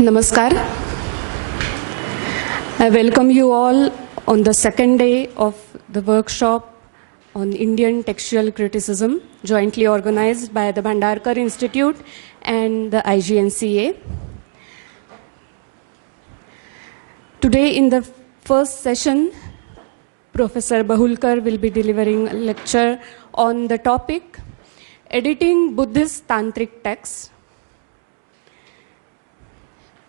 Namaskar. I welcome you all on the second day of the workshop on Indian textual criticism, jointly organized by the Bhandarkar Institute and the IGNCA. Today in the first session, Professor Bahulkar will be delivering a lecture on the topic, Editing Buddhist Tantric Texts.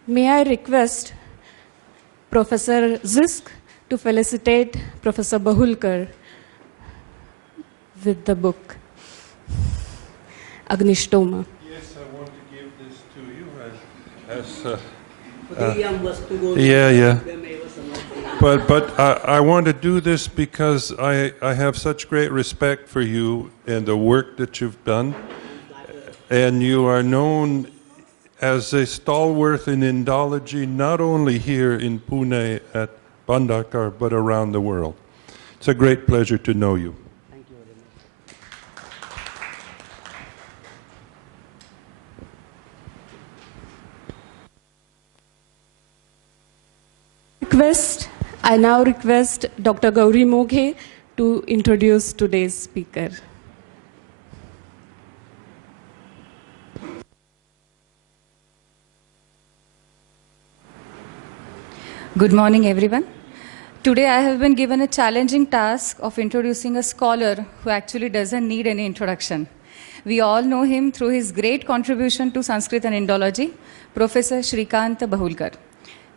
May I request Professor Zisk to felicitate Professor Bahulkar with the book, Agnishtoma. Yes, I want to give this to you yeah. But I want to do this because I have such great respect for you and the work that you've done. And you are known as a stalwart in Indology, not only here in Pune at Bhandarkar, but around the world. It's a great pleasure to know you. Thank you very much. I now request Dr. Gauri Moghe to introduce today's speaker. Good morning, everyone. Today I have been given a challenging task of introducing a scholar who actually doesn't need any introduction. We all know him through his great contribution to Sanskrit and Indology, Professor Shrikant Bahulkar,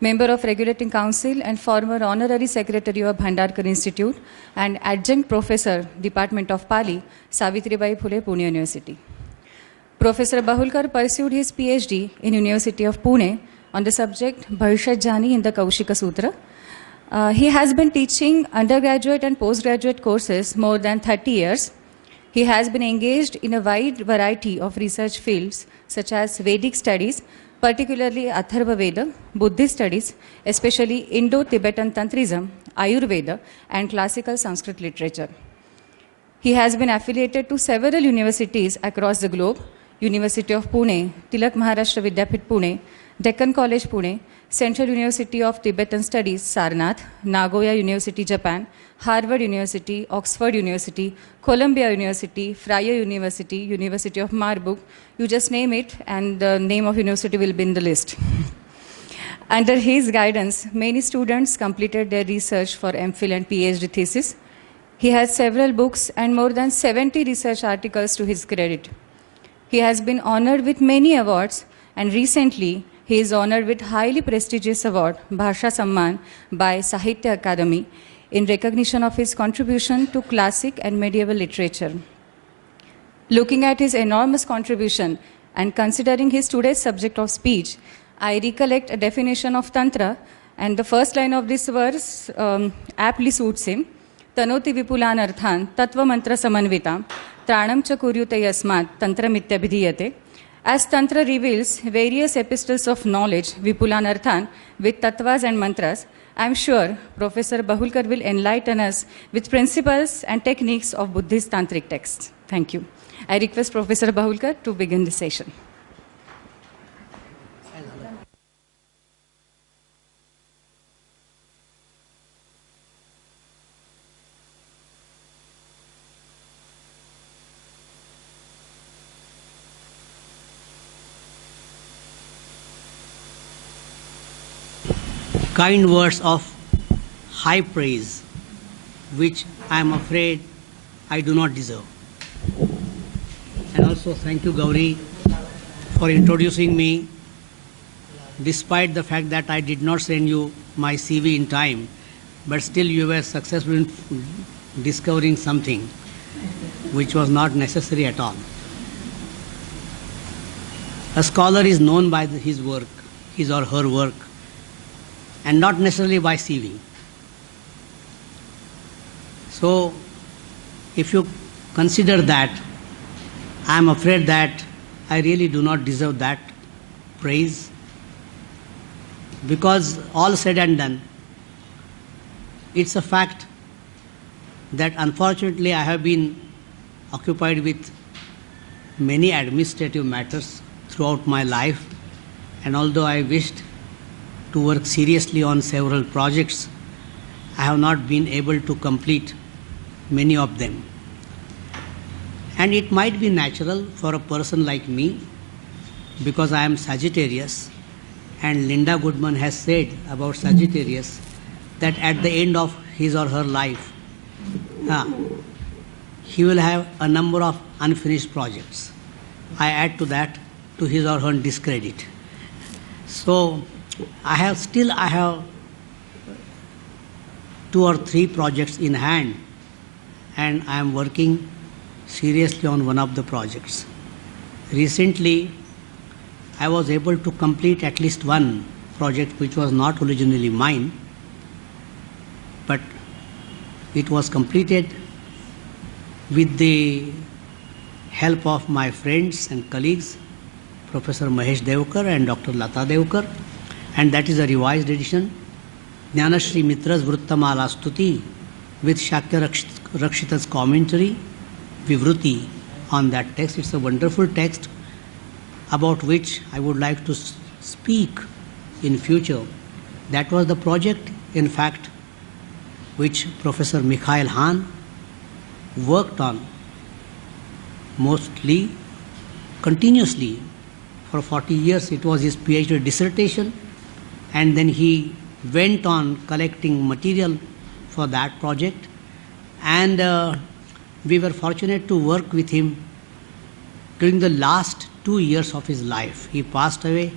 member of Regulating Council and former Honorary Secretary of Bhandarkar Institute and Adjunct Professor, Department of Pali, Savitribai Phule, Pune University. Professor Bahulkar pursued his PhD in University of Pune on the subject Bhavishyat Jani in the Kaushika Sutra. He has been teaching undergraduate and postgraduate courses more than 30 years. He has been engaged in a wide variety of research fields such as Vedic studies, particularly Atharva Veda, Buddhist studies, especially Indo-Tibetan Tantrism, Ayurveda, and classical Sanskrit literature. He has been affiliated to several universities across the globe: University of Pune, Tilak Maharashtra Vidyapith Pune, Deccan College Pune, Central University of Tibetan Studies Sarnath, Nagoya University Japan, Harvard University, Oxford University, Columbia University, Freie University, University of Marburg, you just name it and the name of university will be in the list. Under his guidance, many students completed their research for MPhil and PhD thesis. He has several books and more than 70 research articles to his credit. He has been honored with many awards, and recently he is honored with highly prestigious award, Bhasha Samman, by Sahitya Akademi in recognition of his contribution to classic and medieval literature. Looking at his enormous contribution and considering his today's subject of speech, I recollect a definition of Tantra, and the first line of this verse aptly suits him. Tanoti vipulan arthan tattva mantra samanvitam tranam cha kuryute yasmat tantra mityabhidhiyate. As Tantra reveals various epistles of knowledge, Vipulan Arthan, with tattvas and mantras, I am sure Professor Bahulkar will enlighten us with principles and techniques of Buddhist Tantric texts. Thank you. I request Professor Bahulkar to begin the session. Kind words of high praise, which I am afraid I do not deserve. And also thank you, Gauri, for introducing me, despite the fact that I did not send you my CV in time, but still you were successful in discovering something which was not necessary at all. A scholar is known by his work, his or her work, and not necessarily by CV. So, if you consider that, I am afraid that I really do not deserve that praise, because all said and done, it's a fact that unfortunately I have been occupied with many administrative matters throughout my life, And although I wished to work seriously on several projects, I have not been able to complete many of them. And it might be natural for a person like me, because I am Sagittarius, and Linda Goodman has said about Sagittarius that at the end of his or her life, he will have a number of unfinished projects. I add to that, to his or her discredit. So I have 2 or 3 projects in hand, and I am working seriously on one of the projects. Recently, I was able to complete at least one project which was not originally mine, but it was completed with the help of my friends and colleagues, Professor Mahesh Devkar and Dr. Lata Devkar, and that is a revised edition, Jnanashri Mitra's Vrittamala Stuti with Shakya Rakshita's commentary, Vivruti on that text. It's a wonderful text about which I would like to speak in future. That was the project, in fact, which Professor Mikhail Hahn worked on mostly continuously for 40 years. It was his PhD dissertation, and then he went on collecting material for that project, and we were fortunate to work with him during the last 2 years of his life. He passed away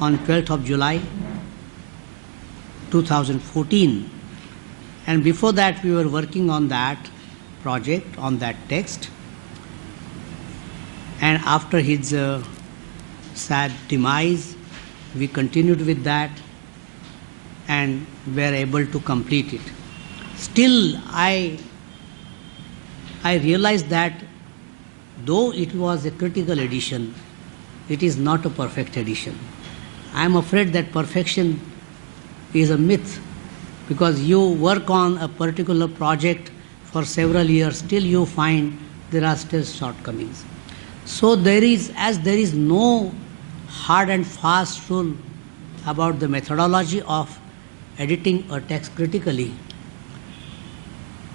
on 12th of July 2014, and before that we were working on that project, on that text, and after his sad demise we continued with that and were able to complete it. Still, I realized that though it was a critical edition, it is not a perfect edition. I am afraid that perfection is a myth, because you work on a particular project for several years, still you find there are still shortcomings. So there is no hard and fast rule about the methodology of editing a text critically.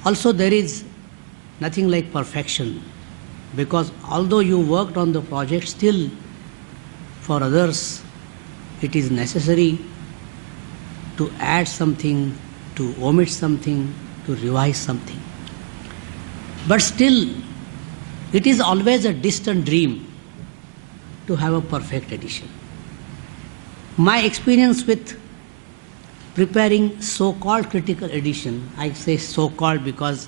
Also, there is nothing like perfection, because although you worked on the project, still for others it is necessary to add something, to omit something, to revise something. But still, it is always a distant dream to have a perfect edition. My experience with preparing so-called critical edition, I say so-called because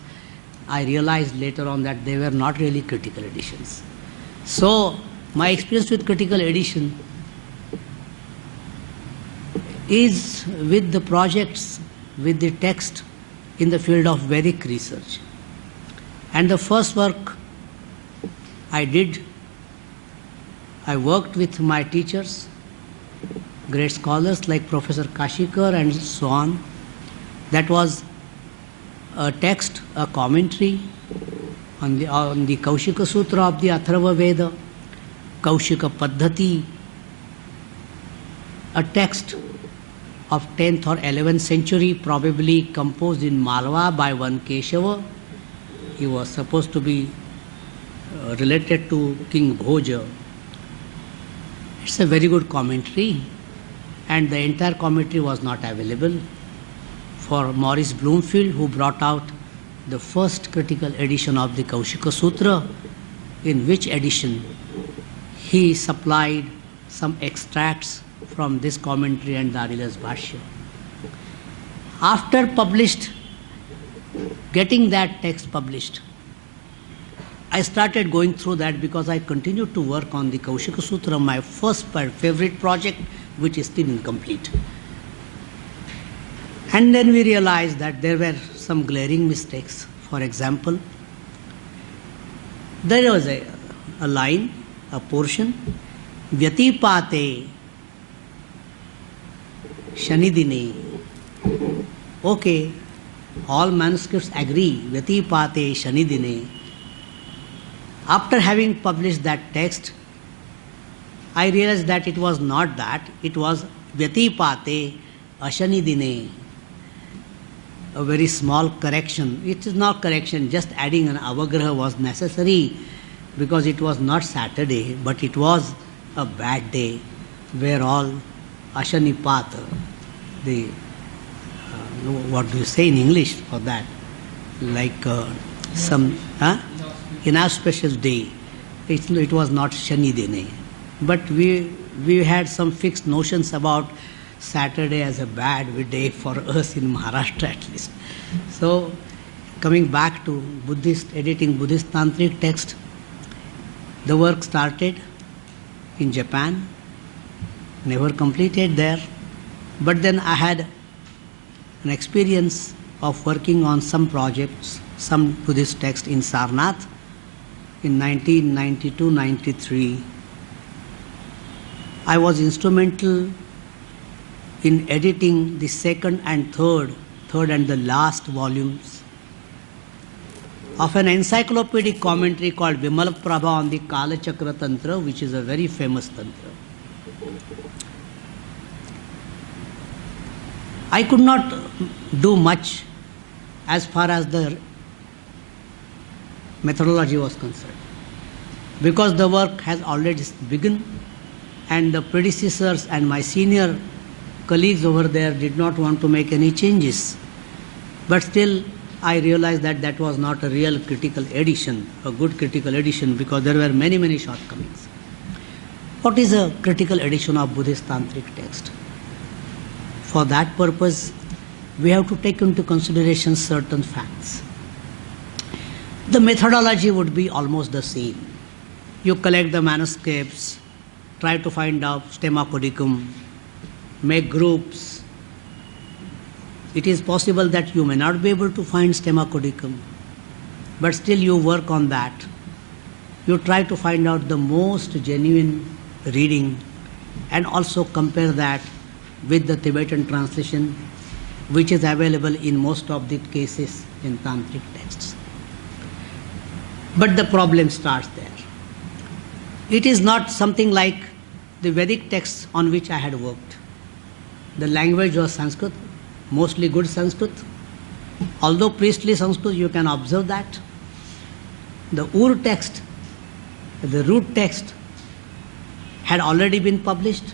I realized later on that they were not really critical editions. So my experience with critical edition is with the projects, with the text in the field of Vedic research. And the first work I did, I worked with my teachers, great scholars like Professor Kashikar and so on. That was a text, a commentary on the Kaushika Sutra of the Atharva Veda, Kaushika Paddhati, a text of 10th or 11th century, probably composed in Malwa by one Keshava. He was supposed to be related to King Bhoja. It's a very good commentary, and the entire commentary was not available. For Maurice Bloomfield, who brought out the first critical edition of the Kaushika Sutra, in which edition he supplied some extracts from this commentary and Darila's Bhashya. After getting that text published, I started going through that because I continued to work on the Kaushika Sutra, my first favorite project, which is still incomplete. And then we realized that there were some glaring mistakes. For example, there was a line, a portion, Vyatipate Shanidine. Okay, all manuscripts agree, Vyatipate Shanidine. After having published that text, I realized that it was not that, it was Vyatipate Ashani Dine. A very small correction. It is not correction, just adding an avagraha was necessary because it was not Saturday, but it was a bad day where all Ashanipat, the what do you say in English for that? Like some inauspicious day. It was not Shani Dine. But we had some fixed notions about Saturday as a bad day for us in Maharashtra at least. So coming back to editing Buddhist Tantric text, the work started in Japan, never completed there, but then I had an experience of working on some projects, some Buddhist text in Sarnath in 1992-93. I was instrumental in editing the second and third and the last volumes of an encyclopedic commentary called Vimal Prabha on the Kala Chakra Tantra, which is a very famous tantra. I could not do much as far as the methodology was concerned, because the work has already begun and the predecessors and my senior colleagues over there did not want to make any changes. But still, I realized that that was not a real critical edition, a good critical edition, because there were many, many shortcomings. What is a critical edition of Buddhist Tantric text? For that purpose, we have to take into consideration certain facts. The methodology would be almost the same. You collect the manuscripts, try to find out stemma codicum, make groups. It is possible that you may not be able to find stemma codicum, but still you work on that. You try to find out the most genuine reading and also compare that with the Tibetan translation, which is available in most of the cases in Tantric texts. But the problem starts there. It is not something like the Vedic texts on which I had worked. The language was Sanskrit, mostly good Sanskrit. Although priestly Sanskrit, you can observe that. The Ur text, the root text, had already been published.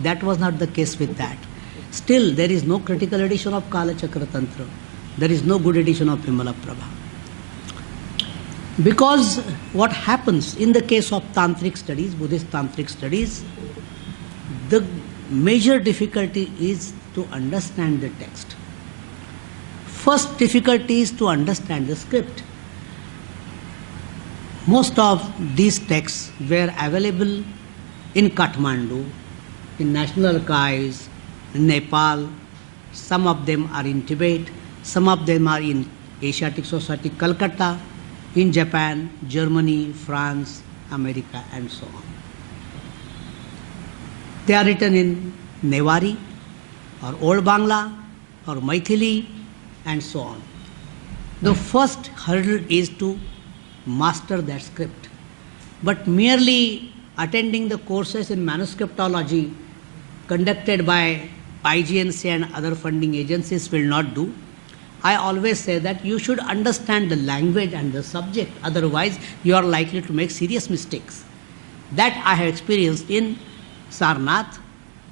That was not the case with that. Still, there is no critical edition of Kala Chakra Tantra. There is no good edition of Vimala Prabha. Because what happens in the case of Tantric studies, Buddhist Tantric studies, the major difficulty is to understand the text. First difficulty is to understand the script. Most of these texts were available in Kathmandu, in National Archives, in Nepal. Some of them are in Tibet, some of them are in Asiatic Society, Calcutta, in Japan, Germany, France, America, and so on. They are written in Newari, or Old Bangla, or Maithili, and so on. The first hurdle is to master that script. But merely attending the courses in manuscriptology conducted by IGNC and other funding agencies will not do. I always say that you should understand the language and the subject, otherwise you are likely to make serious mistakes. That I have experienced in Sarnath,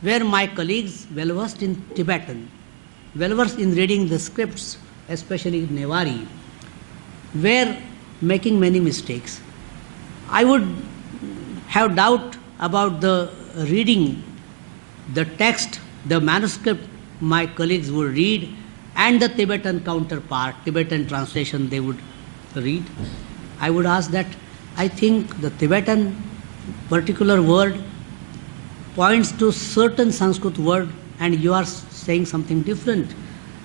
where my colleagues, well versed in Tibetan, well versed in reading the scripts, especially Newari, were making many mistakes. I would have doubt about the reading, the text, the manuscript my colleagues would read, and the Tibetan counterpart, Tibetan translation they would read. I would ask that, I think the Tibetan particular word points to certain Sanskrit word and you are saying something different.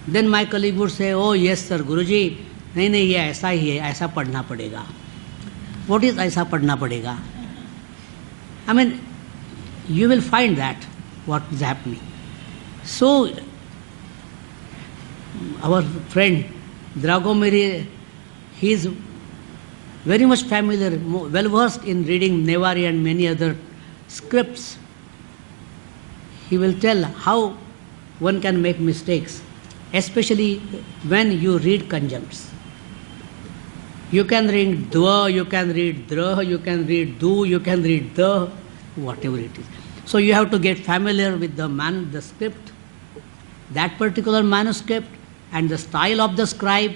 Then my colleague would say, oh yes sir, Guruji, nahi ye aisa hi hai, aisa padhna padega. What is aisa padhna padega? I mean, you will find that what is happening. So, our friend Dragomiri, he is very much familiar, well versed in reading Newari and many other scripts, he will tell how one can make mistakes, especially when you read conjuncts. You can read dva, you can read dra, you can read du, you can read the, whatever it is. So you have to get familiar with the script, that particular manuscript, and the style of the scribe,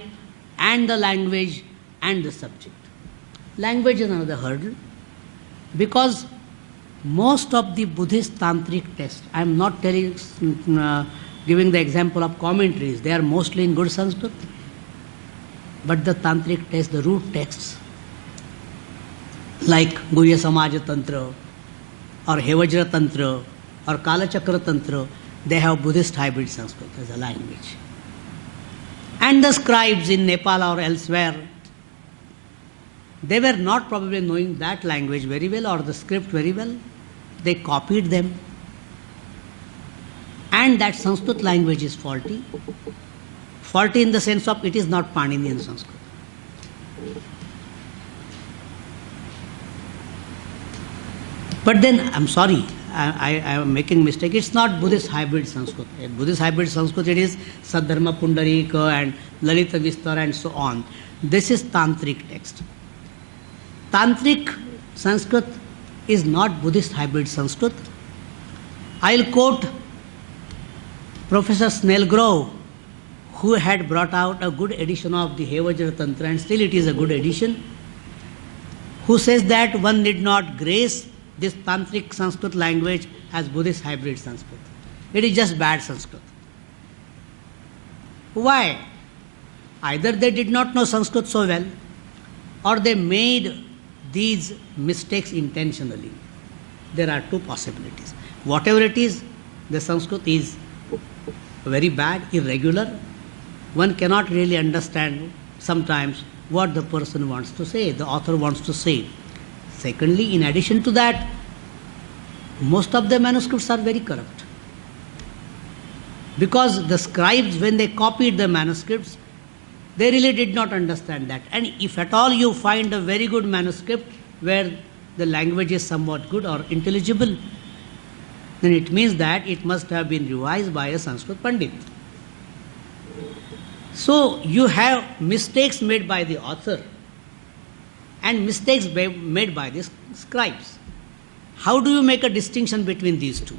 and the language, and the subject. Language is another hurdle, because most of the Buddhist tantric texts, I am not giving the example of commentaries, they are mostly in good Sanskrit. But the tantric texts, the root texts, like Guhya Samaja Tantra, or Hevajra Tantra, or Kalachakra Tantra, they have Buddhist hybrid Sanskrit as a language. And the scribes in Nepal or elsewhere, they were not probably knowing that language very well or the script very well. They copied them. And that Sanskrit language is faulty. Faulty in the sense of it is not Paninian Sanskrit. But then, I'm sorry, I am making mistake. It's not Buddhist hybrid Sanskrit. In Buddhist hybrid Sanskrit, it is Saddharma Pundarika and Lalita Vistara and so on. This is Tantric text. Tantric Sanskrit is not Buddhist hybrid Sanskrit. I'll quote Professor Snellgrove, who had brought out a good edition of the Hevajra Tantra, and still it is a good edition, who says that one need not grace this Tantric Sanskrit language as Buddhist hybrid Sanskrit. It is just bad Sanskrit. Why? Either they did not know Sanskrit so well, or they made these mistakes intentionally. There are two possibilities. Whatever it is, the Sanskrit is very bad, irregular. One cannot really understand sometimes what the person wants to say, the author wants to say. Secondly, in addition to that, most of the manuscripts are very corrupt. Because the scribes, when they copied the manuscripts, they really did not understand that. And if at all you find a very good manuscript where the language is somewhat good or intelligible, then it means that it must have been revised by a Sanskrit Pandit. So you have mistakes made by the author and mistakes made by the scribes. How do you make a distinction between these two?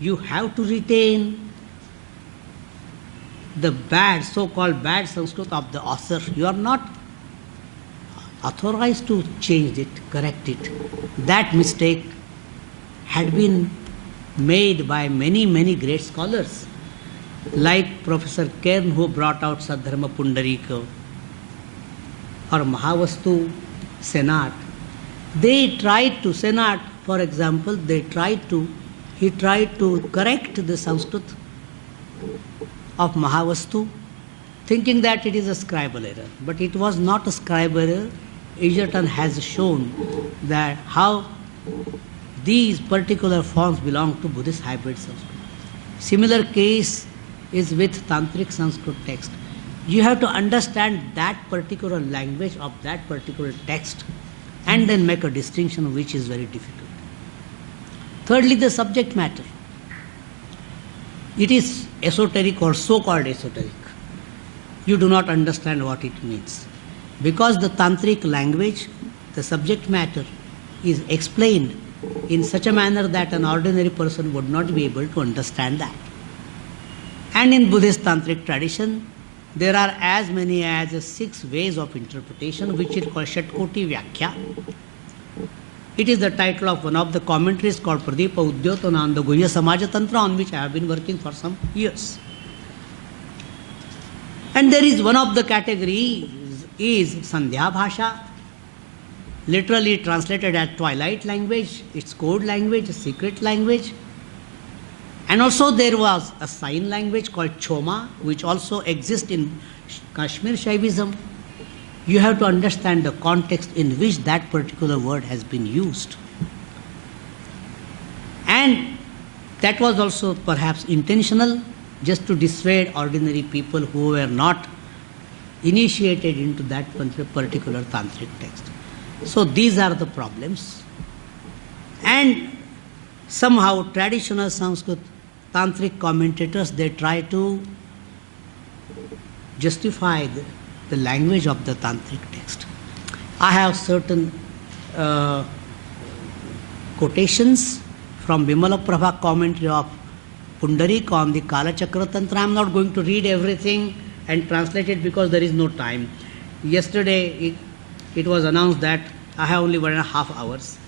You have to retain the bad, so-called bad Sanskrit of the author. You are not authorized to change it, correct it. That mistake had been made by many, many great scholars, like Professor Kern, who brought out Saddharma Pundarika, or Mahavastu Senat. They tried to, Senat, for example, he tried to correct the Sanskrit of Mahavastu, thinking that it is a scribal error. But it was not a scribal error. Egerton has shown that how these particular forms belong to Buddhist hybrid Sanskrit. Similar case is with Tantric Sanskrit text. You have to understand that particular language of that particular text and then make a distinction, which is very difficult. Thirdly, the subject matter. It is esoteric or so-called esoteric. You do not understand what it means. Because the Tantric language, the subject matter, is explained in such a manner that an ordinary person would not be able to understand that. And in Buddhist Tantric tradition, there are as many as 6 ways of interpretation, which is called Shatkoti Vyakhya. It is the title of one of the commentaries called Pradeepa Udyotana on the Guhya Samaja Tantra, on which I have been working for some years. And there is one of the categories is Sandhya Bhasha, literally translated as twilight language. It's code language, a secret language. And also there was a sign language called Choma, which also exists in Kashmir Shaivism. You have to understand the context in which that particular word has been used. And that was also perhaps intentional, just to dissuade ordinary people who were not initiated into that particular Tantric text. So these are the problems. And somehow traditional Sanskrit tantric commentators, they try to justify the language of the tantric text. I have certain quotations from Vimala Prabha commentary of Pundarik on the Kalachakra Tantra. I am not going to read everything and translate it because there is no time. Yesterday it was announced that I have only 1.5 hours.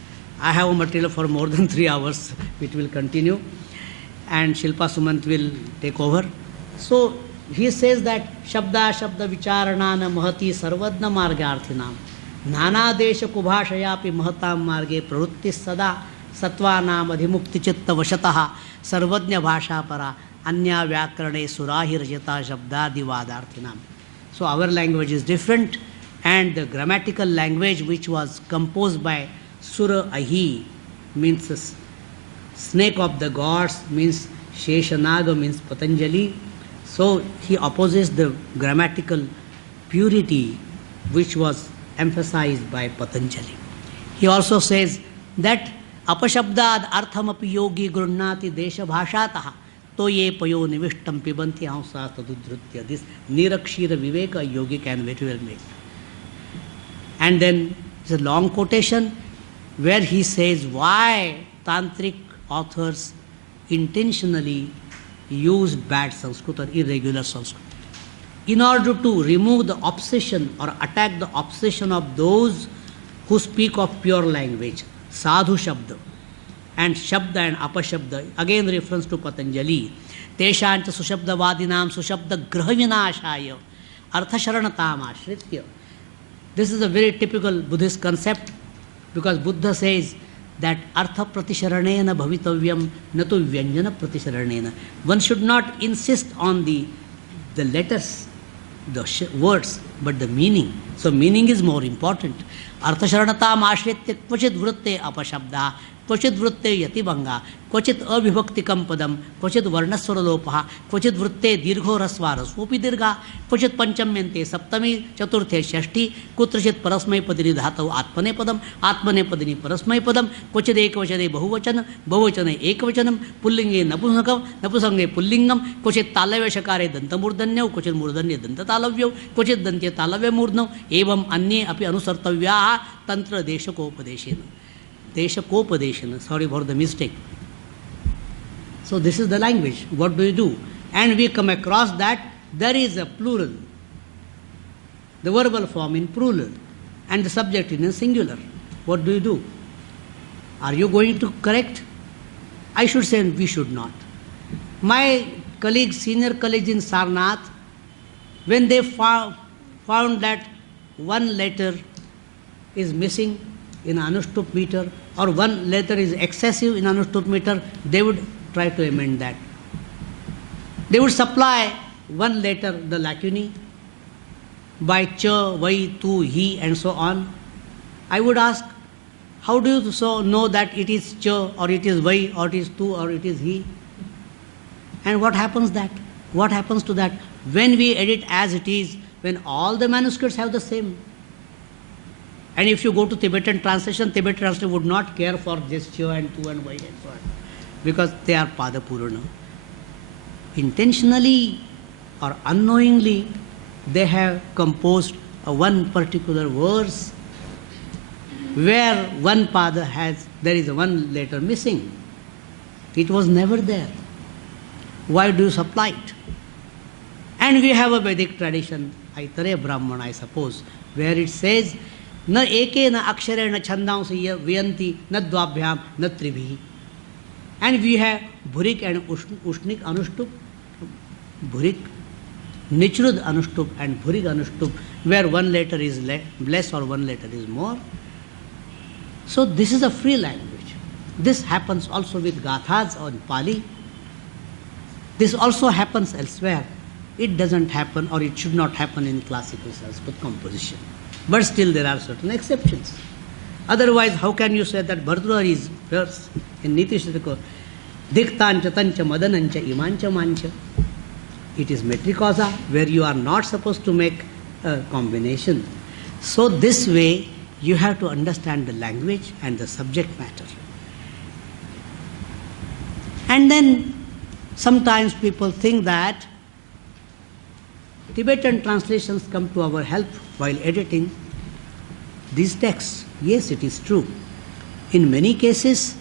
I have a material for more than 3 hours, which will continue, and Shilpa Sumant will take over. So he says that Shabda Shabda Vicharanana Mahati Sarvadna Margarthinam Nana Desha Kubhashayapi Mahatam Marge Pravrutti Sada Satvanam Adhimukti Chitta Vashataha Sarvadnya Bhasha Para Anya Vyakarane Surahi Rajata Shabda Divadarthinam. So our language is different, and the grammatical language which was composed by Sura Ahi means snake of the gods, means Sheshanaga, means Patanjali. So he opposes the grammatical purity which was emphasized by Patanjali. He also says that apashabdad arthamapi yogi grunnati desha bhashataha to ye payo nivishtam pibanti hamsa tadudhrutya. This nirakshira viveka a yogi can very well make. And then it's a long quotation where he says why tantric authors intentionally use bad Sanskrit or irregular Sanskrit. In order to remove the obsession or attack the obsession of those who speak of pure language, sadhu shabda and shabda and apashabda, again reference to Patanjali, teshancha sushabda vadinam sushabda graha vinashaya arthasharanatam ashritya. This is a very typical Buddhist concept, because Buddha says that artha pratisharanena bhavitavyam natu vyanjana pratisharanena. One should not insist on the letters, the words, but the meaning. So meaning is more important. Arthasharanatam ashritya kvachit vritte apashabda क्वचित वृत्ते यतिभंगा क्वचित अविभक्तिकम पदम क्वचित वर्णस्वरलोपः क्वचित वृत्ते दीर्घो ह्रस्वारस्वोपि दीर्घा क्वचित पंचम्यन्ते सप्तमी चतुर्थे षष्ठी कुत्रचित परस्मैपदिनी धातौ आत्मनेपदम आत्मनेपदिनी परस्मैपदम क्वचित एकवचने बहुवचन बहुवचने एकवचनम पुल्लिंगे नपुंसकम नपुंसके पुल्लिंगम क्वचित तालव्यषकारे दंतमूर्धन्यौ क्वचित मूर्धन्ये दंततालव्यौ क्वचित दन्त्ये तालव्यमूर्धनौ एवं अन्ये अपि अनुसर्तव्याः तंत्र देशकोपदेशेन. Deshakopadeshana, sorry for the mistake. So this is the language. What do you do? And we come across that there is a plural, the verbal form in plural, and the subject in singular. What do you do? Are you going to correct? I should say we should not. My colleagues, senior colleagues in Sarnath, when they found that one letter is missing in Anushtup meter, or one letter is excessive in Anushtup meter, they would try to amend that. They would supply one letter, the lacunae, by cha, vai, tu, he, and so on. I would ask, how do you so know that it is cha, or it is vai, or it is tu, or it is he? And what happens that? What happens to that? When we edit as it is, when all the manuscripts have the same. And if you go to Tibetan translation would not care for this cha and tu and vai and so on, because they are pada purana. Intentionally or unknowingly, they have composed one particular verse where one pada there is one letter missing. It was never there. Why do you supply it? And we have a Vedic tradition, Aitareya Brahmana, I suppose, where it says, न एके न अक्षरे न छंदांसि व्यंति न द्वाभ्याम न त्रिभिः. And we have Bhurik and Ushnik Anushtup, Bhurik, Nichrud Anushtup and Bhurik Anushtup, where one letter is less or one letter is more. So this is a free language. This happens also with Gathas or Pali. This also happens elsewhere. It doesn't happen, or it should not happen in classical Sanskrit composition. But still there are certain exceptions. Otherwise, how can you say that Bhartrahari's verse in Nitishadika, Diktancha tancha madanancha imancha mancha? It is metricosa, where you are not supposed to make a combination. So this way, you have to understand the language and the subject matter. And then sometimes people think that Tibetan translations come to our help while editing these texts. Yes, it is true. In many cases,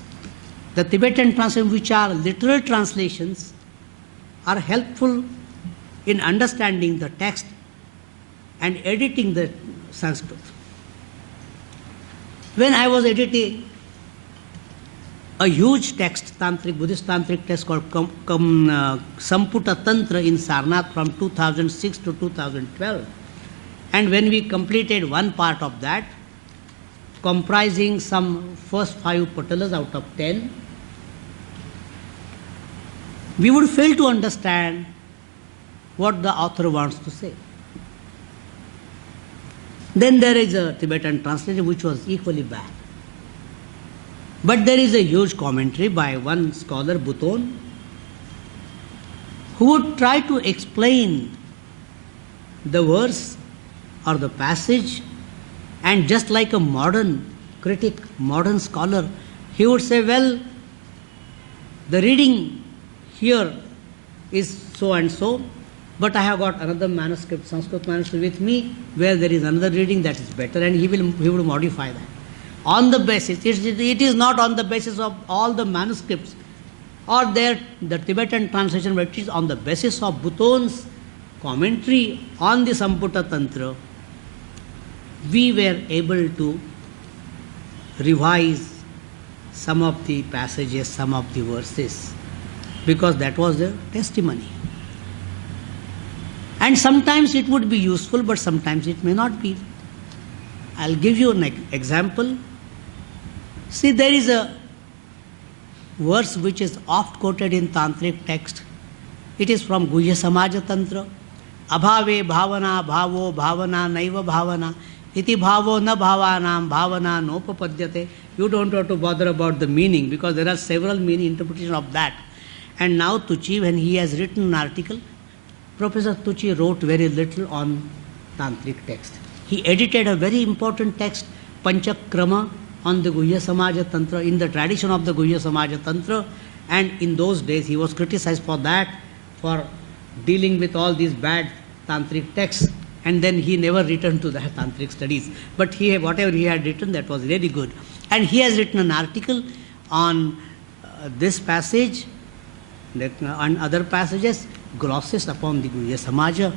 the Tibetan translations, which are literal translations, are helpful in understanding the text and editing the Sanskrit. When I was editing a huge text, Buddhist tantric text called Samputa Tantra in Sarnath from 2006 to 2012, and when we completed one part of that, comprising some first 5 patalas out of 10, we would fail to understand what the author wants to say. Then there is a Tibetan translation which was equally bad. But there is a huge commentary by one scholar, Buton, who would try to explain the verse or the passage, and just like a modern critic, modern scholar, he would say, well, the reading here is so and so, but I have got another manuscript, Sanskrit manuscript with me, where there is another reading that is better, and he will modify that. On the basis, it is not on the basis of all the manuscripts or the Tibetan translation, but it is on the basis of Buton's commentary on the Samputa Tantra, we were able to revise some of the passages, some of the verses, because that was the testimony. And sometimes it would be useful, but sometimes it may not be. I'll give you an example. See, there is a verse which is oft quoted in tantric text. It is from Guhya Samaja Tantra. Abhave bhavana bhavo bhavana naiva bhavana iti bhavo na bhavanam bhavana nopapadyate. You don't have to bother about the meaning, because there are several meaning interpretations of that. And now Tucci, when he has written an article, Professor Tucci wrote very little on tantric text. He edited a very important text, Panchakrama, on the Guhya Samaja Tantra, in the tradition of the Guhya Samaja Tantra, and in those days he was criticized for that, for dealing with all these bad tantric texts, and then he never returned to the tantric studies. But whatever he had written, that was really good. And he has written an article on this passage and other passages, glosses upon the Guhya Samaja,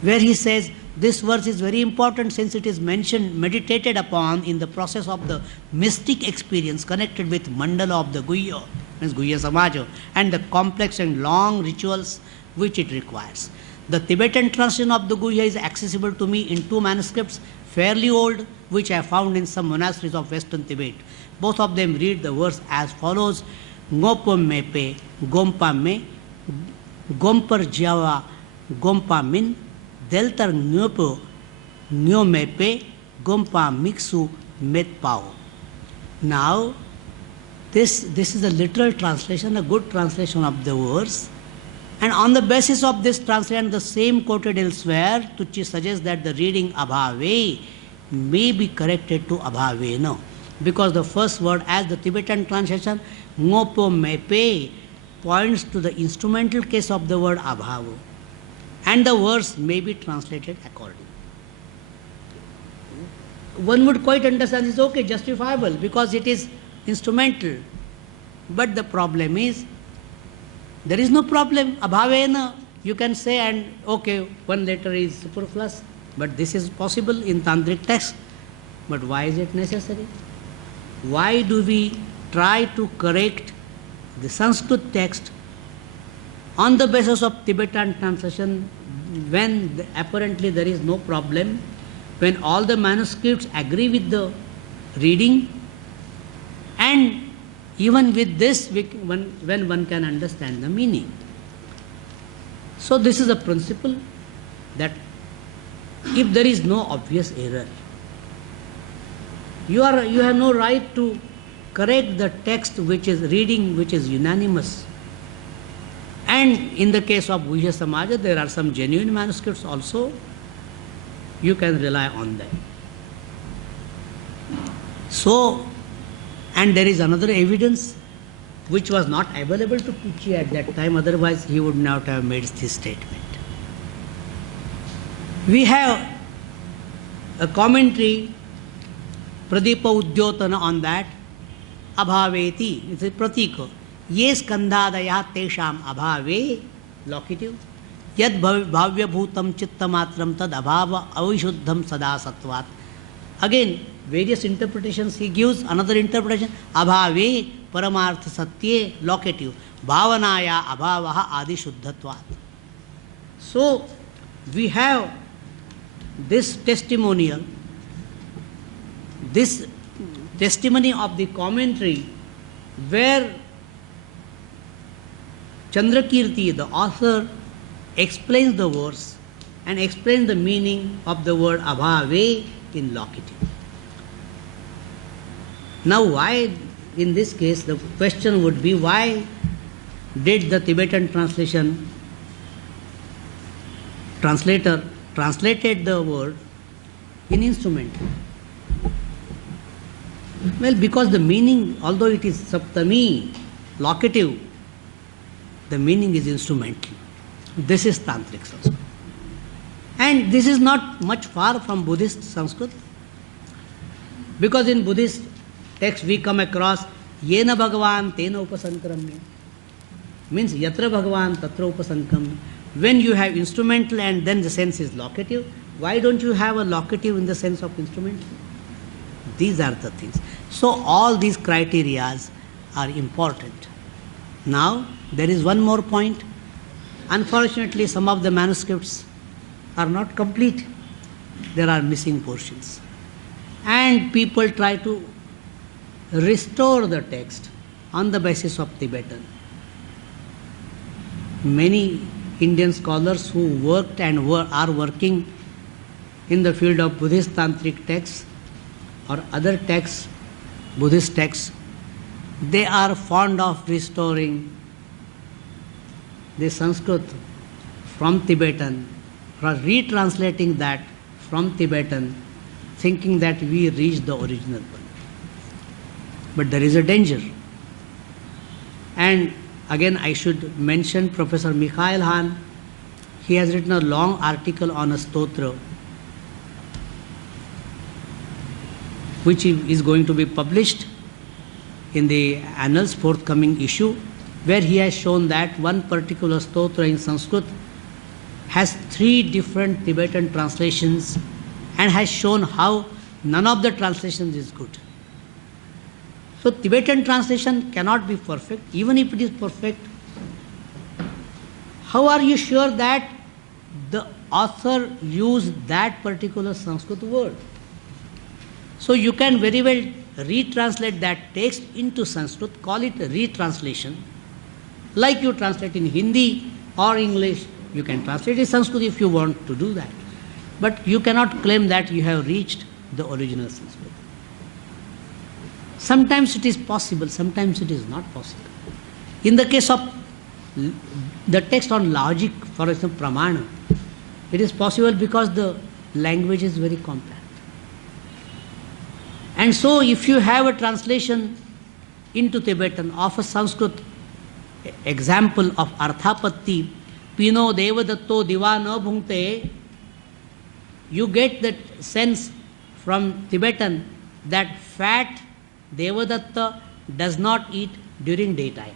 where he says, this verse is very important since it is mentioned, meditated upon in the process of the mystic experience connected with mandala of the Guhya, means Guhya Samaja, and the complex and long rituals which it requires. The Tibetan translation of the Guhya is accessible to me in 2 manuscripts, fairly old, which I found in some monasteries of western Tibet. Both of them read the verse as follows: Ngopo mepe, gompa me, gompar java, gompa min, deltar nyopo, nyomepe, gompa mixu, met pao. Now, this is a literal translation, a good translation of the verse. And on the basis of this translation, the same quoted elsewhere, Tucci suggests that the reading abhave may be corrected to abhavena, because the first word, as the Tibetan translation, ngopo mepe, points to the instrumental case of the word abhava, and the verse may be translated accordingly. One would quite understand it's okay, justifiable, because it is instrumental. But the problem is, there is no problem. Abhavena, you can say, and okay, one letter is superfluous, but this is possible in tantric text. But why is it necessary? Why do we try to correct the Sanskrit text on the basis of Tibetan translation when apparently there is no problem, when all the manuscripts agree with the reading, and even with this, when one can understand the meaning. So this is a principle that if there is no obvious error, you have no right to correct the text which is reading, which is unanimous. And in the case of Guhya Samaja, there are some genuine manuscripts also. You can rely on them. So, and there is another evidence which was not available to Pucci at that time, otherwise he would not have made this statement. We have a commentary, Pradeepa Udyotana, on that. Abhaveti, it's a pratika. Ye skandadaya tesham abhave, locative. Yad bhavya bhutam chittamatram tad abhava avishuddham sada sattvat. Again, various interpretations he gives. Another interpretation, abhave paramartha satye, locative. Bhavanaya abhavaha adi shuddhatvat. So, we have this testimonial, this testimony of the commentary where Chandrakirti, the author, explains the verse and explains the meaning of the word abhave in locative. Now, why, in this case, the question would be, why did the Tibetan translator translated the word in instrumental? Well, because the meaning, although it is saptami, locative, the meaning is instrumental. This is Tantric Sanskrit. And this is not much far from Buddhist Sanskrit. Because in Buddhist text we come across Yena Bhagavan Tena Upasankramya. Means Yatra Bhagavan Tatra Upasankramya. When you have instrumental and then the sense is locative, why don't you have a locative in the sense of instrumental? These are the things. So all these criterias are important. Now, there is one more point. Unfortunately, some of the manuscripts are not complete. There are missing portions. And people try to restore the text on the basis of Tibetan. Many Indian scholars who worked and are working in the field of Buddhist Tantric texts or other texts, Buddhist texts, they are fond of restoring the Sanskrit from Tibetan, or retranslating that from Tibetan, thinking that we reached the original one. But there is a danger. And again, I should mention Professor Mikhail Han. He has written a long article on a stotra, which is going to be published in the Annals forthcoming issue, where he has shown that one particular stotra in Sanskrit has 3 different Tibetan translations and has shown how none of the translations is good. So Tibetan translation cannot be perfect. Even if it is perfect, how are you sure that the author used that particular Sanskrit word? So you can very well retranslate that text into Sanskrit, call it a retranslation. Like you translate in Hindi or English, you can translate in Sanskrit if you want to do that. But you cannot claim that you have reached the original Sanskrit. Sometimes it is possible, sometimes it is not possible. In the case of the text on logic, for example, Pramana, it is possible because the language is very compact. And so if you have a translation into Tibetan of a Sanskrit example of Arthapatti, Pino Devadatto Diva na bhungte, you get that sense from Tibetan that fat Devadatta does not eat during daytime.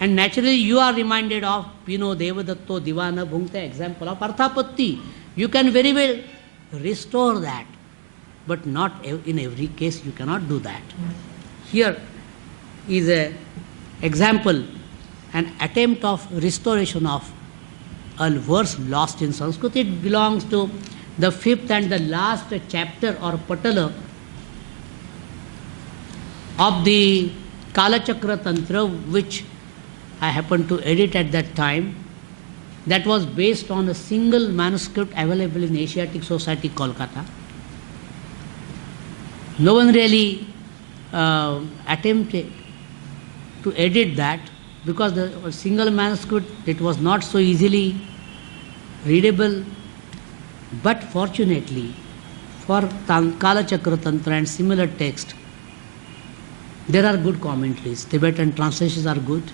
And naturally you are reminded of Pino Devadatto Diva na bhungte example of Arthapatti. You can very well restore that, but not in every case you cannot do that. Here is an example, an attempt of restoration of a verse lost in Sanskrit. It belongs to the 5th and the last chapter or patala of the Kalachakra Tantra, which I happened to edit at that time. That was based on a single manuscript available in Asiatic Society, Kolkata. No one really attempted to edit that because the single manuscript, it was not so easily readable. But fortunately, for Kalachakra Tantra and similar text, There are good commentaries. Tibetan translations are good.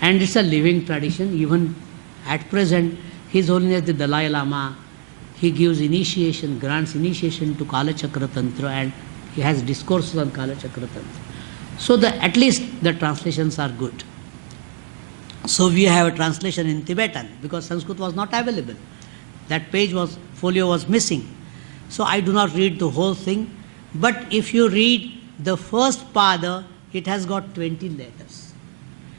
And it's a living tradition. Even at present, His Holiness the Dalai Lama, he gives initiation, grants initiation to Kala Chakra Tantra, and he has discourses on Kala Chakra Tantra. So at least the translations are good. So we have a translation in Tibetan because Sanskrit was not available. That folio was missing. So I do not read the whole thing. But if you read the first pada, it has got 20 letters.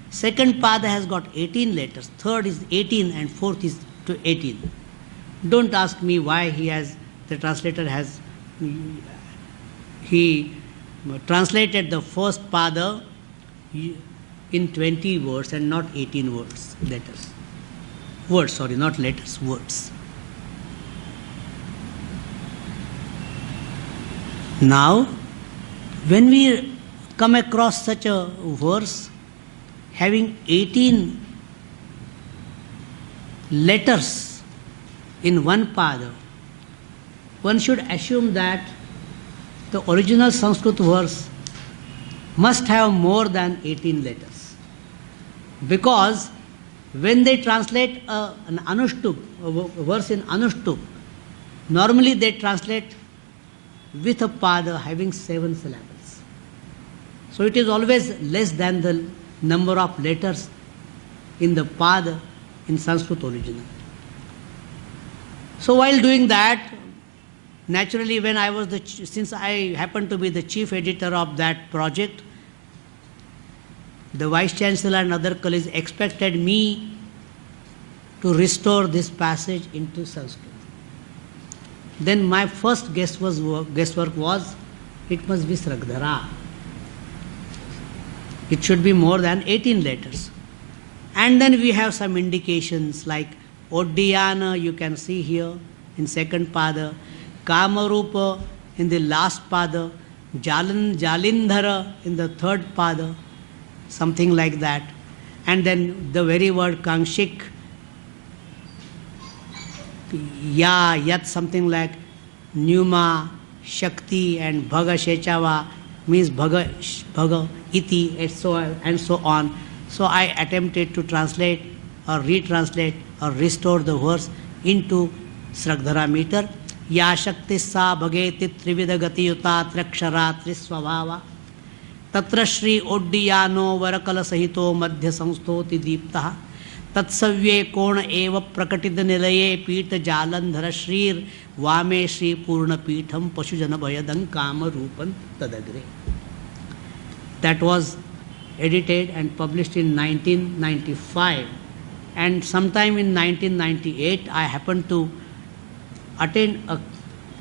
Second pada has got 18 letters. Third is 18 and fourth is to 18. Don't ask me why the translator has, he translated the first pada in 20 words and not 18 words, letters. Words, sorry, not letters, words. Now, when we come across such a verse having 18 letters in one pada, one should assume that the original Sanskrit verse must have more than 18 letters. Because when they translate an Anushtup, a verse in Anushtup, normally they translate with a pada having 7 syllables. So it is always less than the number of letters in the pada in Sanskrit original. So while doing that, naturally when I was since I happened to be the chief editor of that project, the Vice Chancellor and other colleagues expected me to restore this passage into Sanskrit. Then my first guesswork was, it must be Sragdhara. It should be more than 18 letters. And then we have some indications like Oddiyana, you can see here in second pada, Kamarupa in the last pada, Jalindhara in the third pada, something like that. And then the very word Kangshik, Yat, something like Nyuma, Shakti, and Bhaga Shechava means Bhaga Iti, and so on. So I attempted to translate or retranslate or restore the verse into Sragdhara meter. Ya Shakti Sa Bhageti Trivida Gatiyuta Trakshara Trisvabhava Tatra Shri Oddiyano Varakala Sahito Madhya Samstoti Deeptaha Tatsavye Kona Eva Prakatida Nilaye Pita Jalandhara Shrir Vame Shri Purna Pitham Pashujana Bhayadan Kama Rupan Tadagre. That was edited and published in 1995. And sometime in 1998, I happened to attend a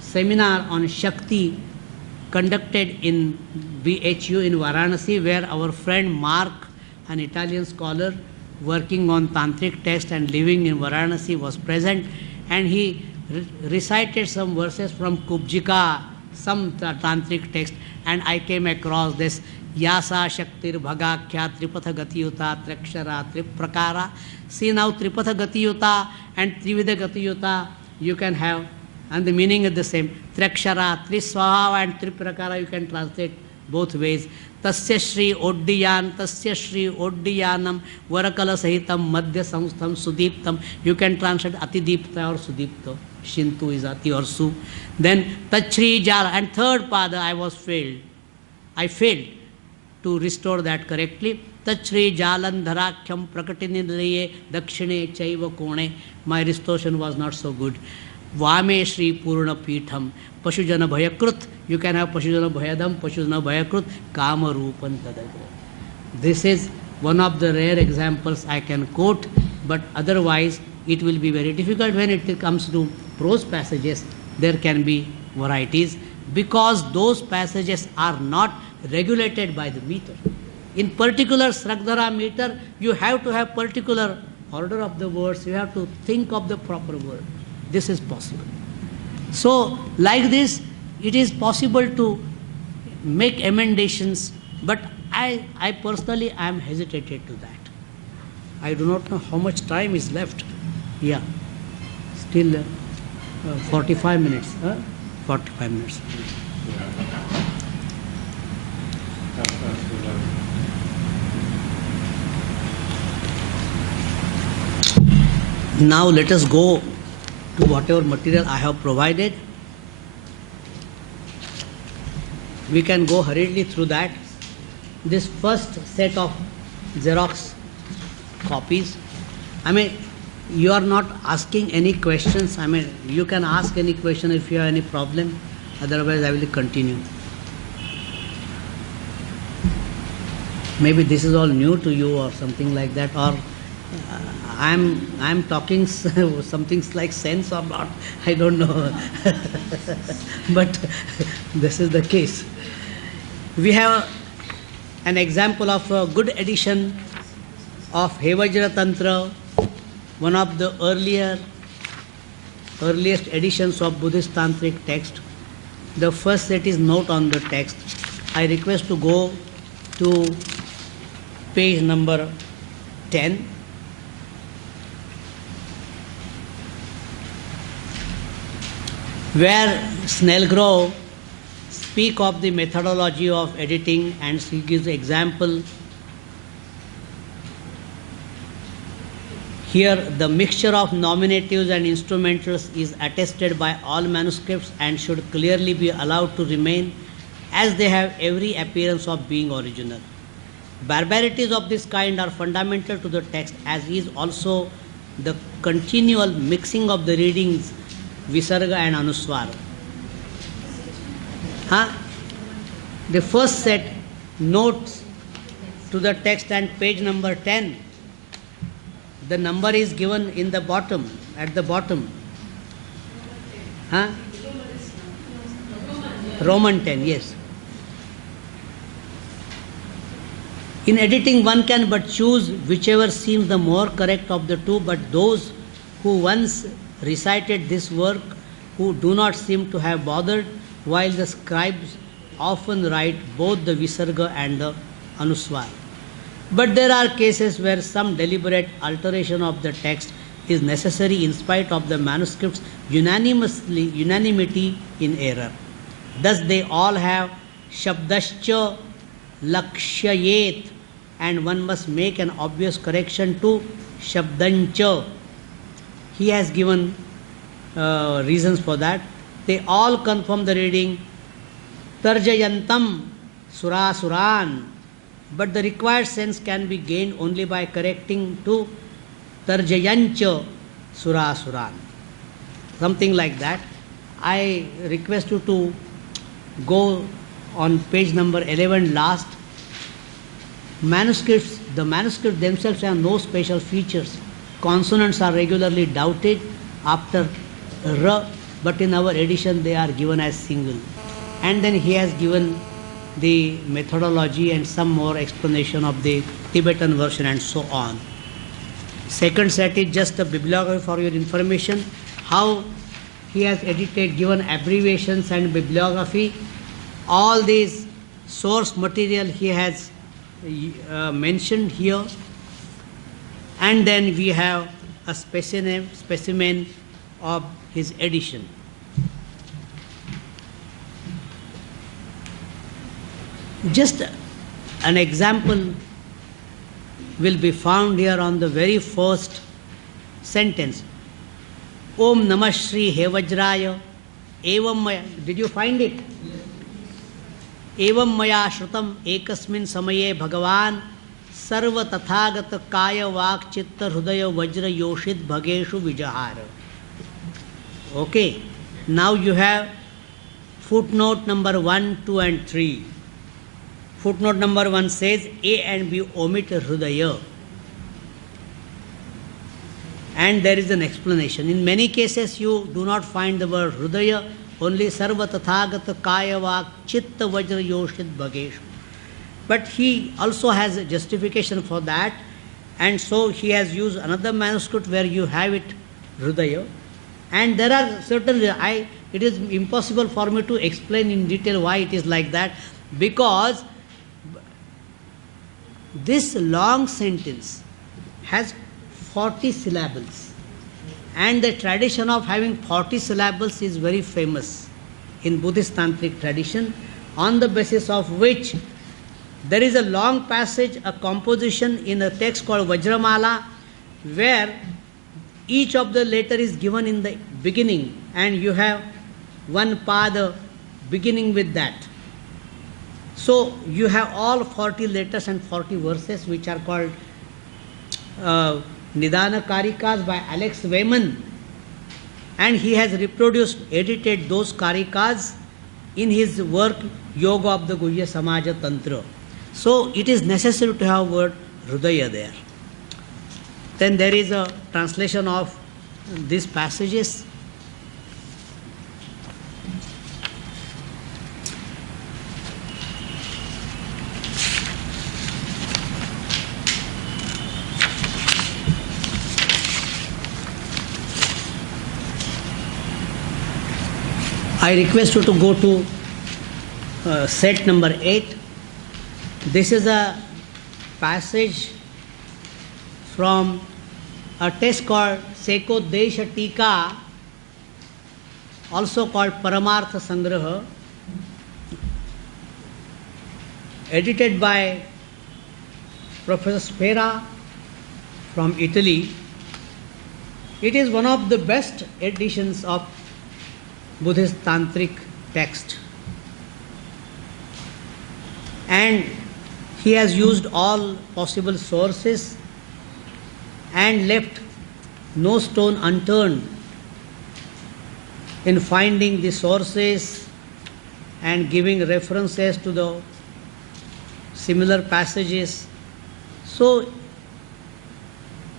seminar on Shakti conducted in BHU in Varanasi, where our friend Mark, an Italian scholar working on tantric text and living in Varanasi, was present, and he recited some verses from Kubjika, some tantric text, and I came across this Yasa Shaktir Bhagakhya Tripatha Gatiyuta Trakshara Triprakara. See now Tripatha Gatiyuta and Trivida Gatiyuta you can have, and the meaning is the same. Trakshara, Trisvahava and Triprakara you can translate both ways. Tasya Shri Oddiyan, Tasya Shri Oddiyanam, Varakala Sahitam, Madhya Samstham, Sudiptam. You can translate Atidipta or Sudipta. Shintu is Ati or Su. Then Tachri Jala, and third pada I failed to restore that correctly. Tachri Jalandharakhyam Prakatinilaye Dakshine Chaiva Kone. My restoration was not so good. Vame Shri Purna Pitham Pashujana Bhayakrut. You can have Pashujana Bhayadam, Pashujana Bhayakrut, Kama Rupan Tadagra. This is one of the rare examples I can quote, but otherwise it will be very difficult. When it comes to prose passages, there can be varieties, because those passages are not regulated by the meter. In particular Sragdhara meter, you have to have particular order of the words, you have to think of the proper word. This is possible. So, like this, it is possible to make emendations, but I personally am hesitated to that. I do not know how much time is left. Yeah, still 45 minutes. 45 minutes. Now let us go to whatever material I have provided. We can go hurriedly through that. This first set of Xerox copies, you are not asking any questions. You can ask any question if you have any problem. Otherwise, I will continue. Maybe this is all new to you or something like that, or I'm talking something like sense or not, I don't know. But this is the case. We have an example of a good edition of Hevajra Tantra, one of the earliest editions of Buddhist Tantric text. The first set is note on the text. I request to go to page number 10. Where Snellgrove speak of the methodology of editing, and she gives example. Here the mixture of nominatives and instrumentals is attested by all manuscripts and should clearly be allowed to remain, as they have every appearance of being original. Barbarities of this kind are fundamental to the text, as is also the continual mixing of the readings Visarga and Anuswar. The first set, notes to the text, and page number 10. The number is given in the bottom, at the bottom. Roman 10, yes. In editing, one can but choose whichever seems the more correct of the two, but those who once recited this work, who do not seem to have bothered, while the scribes often write both the Visarga and the Anuswar. But there are cases where some deliberate alteration of the text is necessary in spite of the manuscript's unanimity in error. Thus they all have Shabdascha Lakshayet, and one must make an obvious correction to Shabdancha. He has given reasons for that. They all confirm the reading Tarjayantam Surasuran, but the required sense can be gained only by correcting to Tarjayancha Surasuran. Something like that. I request you to go on page number 11 last. Manuscripts, the manuscripts themselves have no special features. Consonants are regularly doubted after R, but in our edition they are given as single. And then he has given the methodology and some more explanation of the Tibetan version and so on. Second set is just a bibliography for your information. How he has edited, given abbreviations and bibliography. All these source material he has mentioned here. And then we have a specimen of his edition. Just an example will be found here on the very first sentence. Om Namah Shri Hevajraya Evam Maya. Did you find it? Evam Maya Shrutam Ekasmin Samaye Bhagavan Sarva Tathagata Kaya Vak Chitta Hrudaya Vajra Yoshit Bhageshu Vijahara. Okay. Now you have footnote number 1, 2 and 3. Footnote number 1 says A and B omit Hrudaya. And there is an explanation. In many cases you do not find the word Hrudaya, only Sarva Tathagata Kaya Vak Chitta Vajra Yoshit Bhageshu. But he also has a justification for that, and so he has used another manuscript where you have it Hrudaya. And there are certain, it is impossible for me to explain in detail why it is like that, because this long sentence has 40 syllables, and the tradition of having 40 syllables is very famous in Buddhist Tantric tradition, on the basis of which There is a long passage, a composition in a text called Vajramala, where each of the letter is given in the beginning, and you have one pada beginning with that. So you have all 40 letters and 40 verses, which are called Nidana Karikas by Alex Wayman, and he has reproduced, edited those Karikas in his work Yoga of the Guhya Samaja Tantra. So it is necessary to have word Hridaya there. Then there is a translation of these passages. I request you to go to set number 8. This is a passage from a text called Seko Desha Tika, also called Paramartha Sangraha, edited by Professor Spera from Italy. It is one of the best editions of Buddhist Tantric text. And he has used all possible sources and left no stone unturned in finding the sources and giving references to the similar passages. So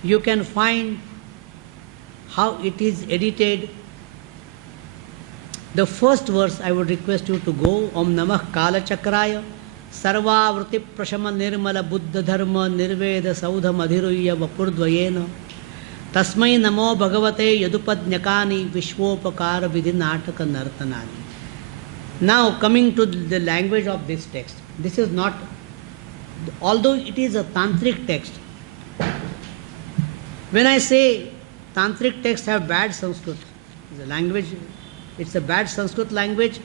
you can find how it is edited. The first verse I would request you to go, Om Namah Kala Chakraya, Sarvavruti Prashama Nirmala Buddha Dharma Nirveda Saudha Madhiruya Vapurdvayena Tasmai Namo Bhagavate Yadupad Vishwopakara Vidhi Nataka Nartanani. Now coming to the language of this text, this is not, although it is a tantric text, when I say tantric texts have bad Sanskrit, the language, it's a bad Sanskrit language,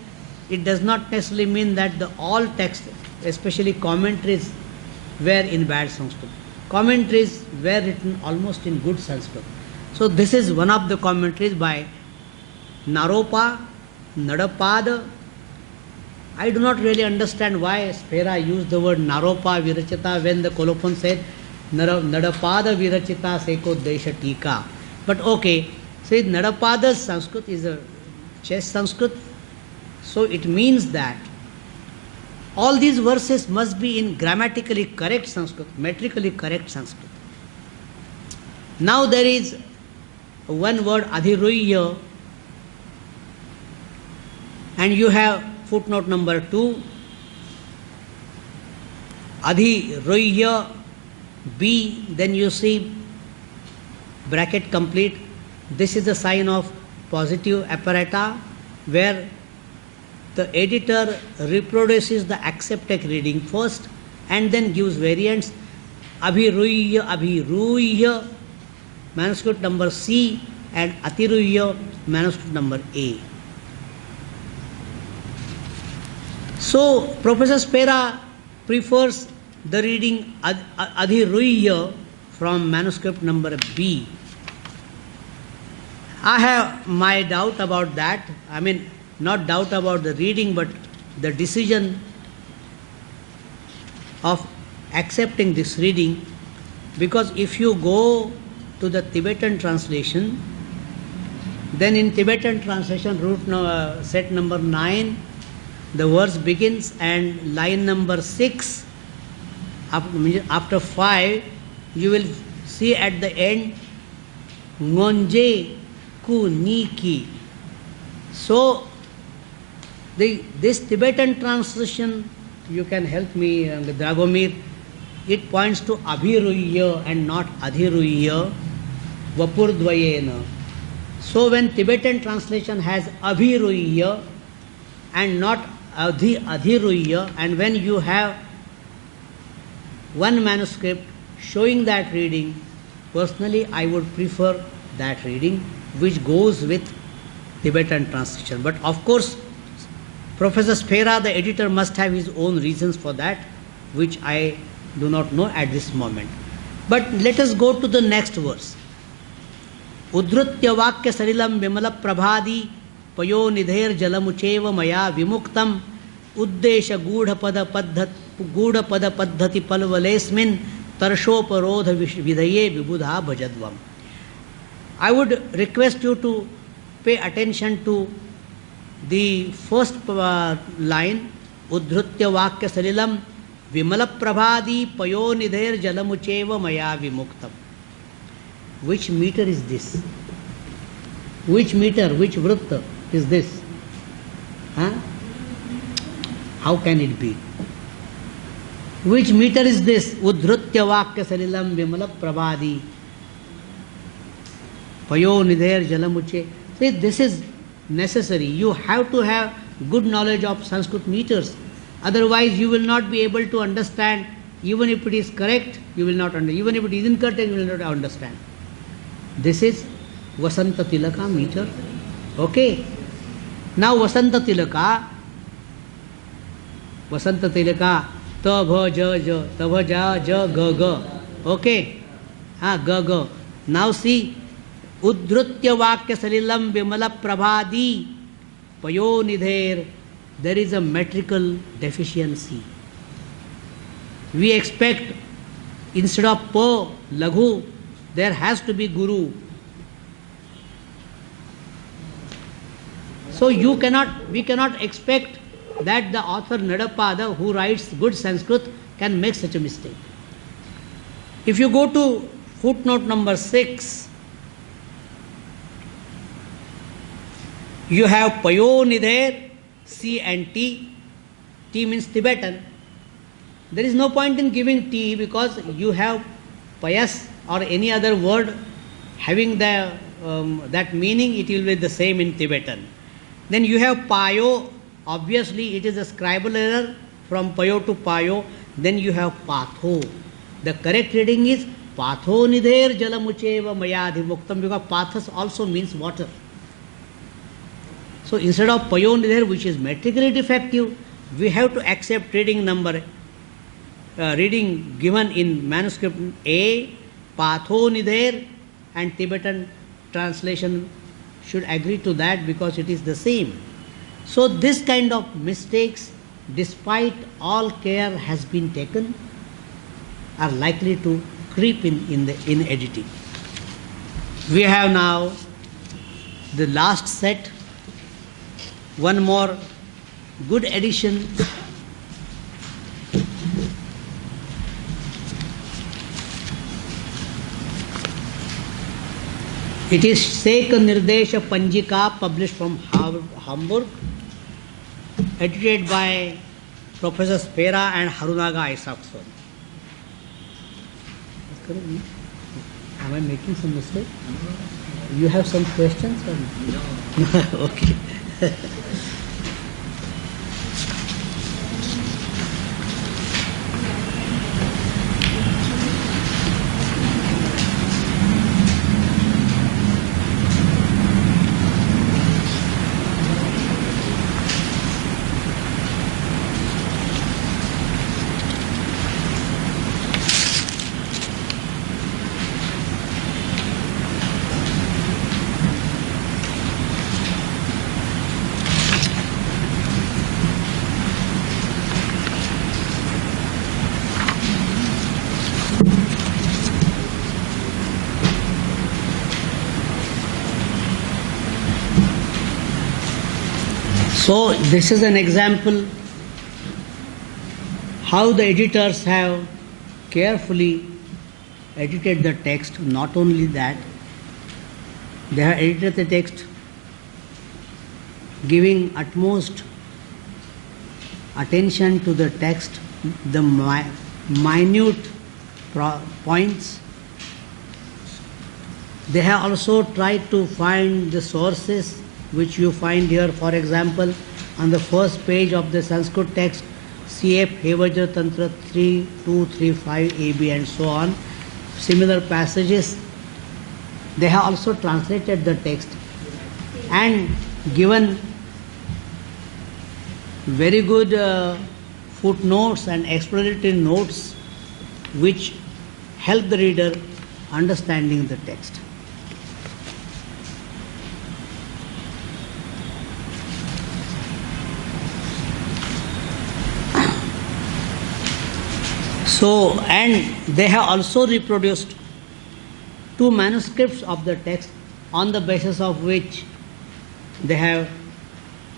it does not necessarily mean that all texts, especially commentaries, were in bad Sanskrit. Commentaries were written almost in good Sanskrit. So this is one of the commentaries by Naropa, Nadapada. I do not really understand why Spera used the word Naropa Virachita when the colophon said Nadapada Virachita Seko Desha Tika. But okay, so Nadapada's Sanskrit is a chest Sanskrit, so it means that all these verses must be in grammatically correct Sanskrit, metrically correct Sanskrit. Now there is one word Adhiruya, and you have footnote number 2, Adhiruya B, then you see bracket complete. This is a sign of positive apparata, where the editor reproduces the accepted reading first and then gives variants. Abhiruya, Abhiruya, manuscript number C, and Atiruya, manuscript number A. So Professor Spera prefers the reading Adhiruya from manuscript number B. I have my doubt about that. I mean, not doubt about the reading, but the decision of accepting this reading, because if you go to the Tibetan translation, then in Tibetan translation, set number 9, the verse begins, and line number 6, after 5, you will see at the end, Ngonje ku Niki. So, this Tibetan translation, you can help me, Dragomir, it points to Abhiruya and not Adhiruya, Vapurdvayena. So when Tibetan translation has Abhiruya and not Adhiruya, and when you have one manuscript showing that reading, personally I would prefer that reading which goes with Tibetan translation. But of course, Professor Spera, the editor, must have his own reasons for that. which I do not know at this moment. But let us go to the next verse. Udhrutya vakya sarilam vimala prabhadi payo nidher jalamucheva maya vimuktam uddesha gudha pada paddhati palvalesmin tarshoparodha vidaye vibudha bhajadvam. I would request you to pay attention to the first line, Udhrutya vakya salilam vimala prabhadi payo nidher jalamucheva maya vimuktam. Which meter is this? Which meter, which vrutta is this? Huh? How can it be? Which meter is this? Udhrutya vakya salilam vimala prabhadi payo nidher jalamuche. See, this is necessary. You have to have good knowledge of Sanskrit meters. Otherwise, you will not be able to understand. Even if it is correct, you will not understand. Even if it is incorrect, you will not understand. This is Vasanta Tilaka meter. Okay. Now Vasanta Tilaka, ta bha ja ja, ta bha ja ja ga ga. Okay. Ga ga. Now see, Udhrutya vakya salilam vimala prabhadi payo nidher. There is a metrical deficiency. We expect instead of pa, laghu, there has to be guru. So we cannot expect that the author Nadapada, who writes good Sanskrit, can make such a mistake. If you go to footnote number 6, you have payo nidher, C and T. T means Tibetan. There is no point in giving T because you have payas or any other word having the that meaning, it will be the same in Tibetan. Then you have payo, obviously it is a scribal error from payo to payo. Then you have patho. The correct reading is patho nidher jalamucheva mayadhi muktam, because pathas also means water. So instead of payo nidher, which is metrically defective, we have to accept reading number, reading given in manuscript A, patho nidher, and Tibetan translation should agree to that because it is the same. So this kind of mistakes, despite all care has been taken, are likely to creep in editing. We have now the last set. One more good addition. It is Sekha Nirdesha Panjika, published from Hamburg, edited by Professor Spera and Harunaga Isaacson. Am I making some mistake? You have some questions? Or no? Okay. So this is an example how the editors have carefully edited the text. Not only that, they have edited the text giving utmost attention to the text, the minute points. They have also tried to find the sources which you find here. For example, on the first page of the Sanskrit text, CF Hevaja Tantra 3235 AB and so on, similar passages. They have also translated the text and given very good footnotes and explanatory notes which help the reader understanding the text. So, and they have also reproduced 2 manuscripts of the text on the basis of which they have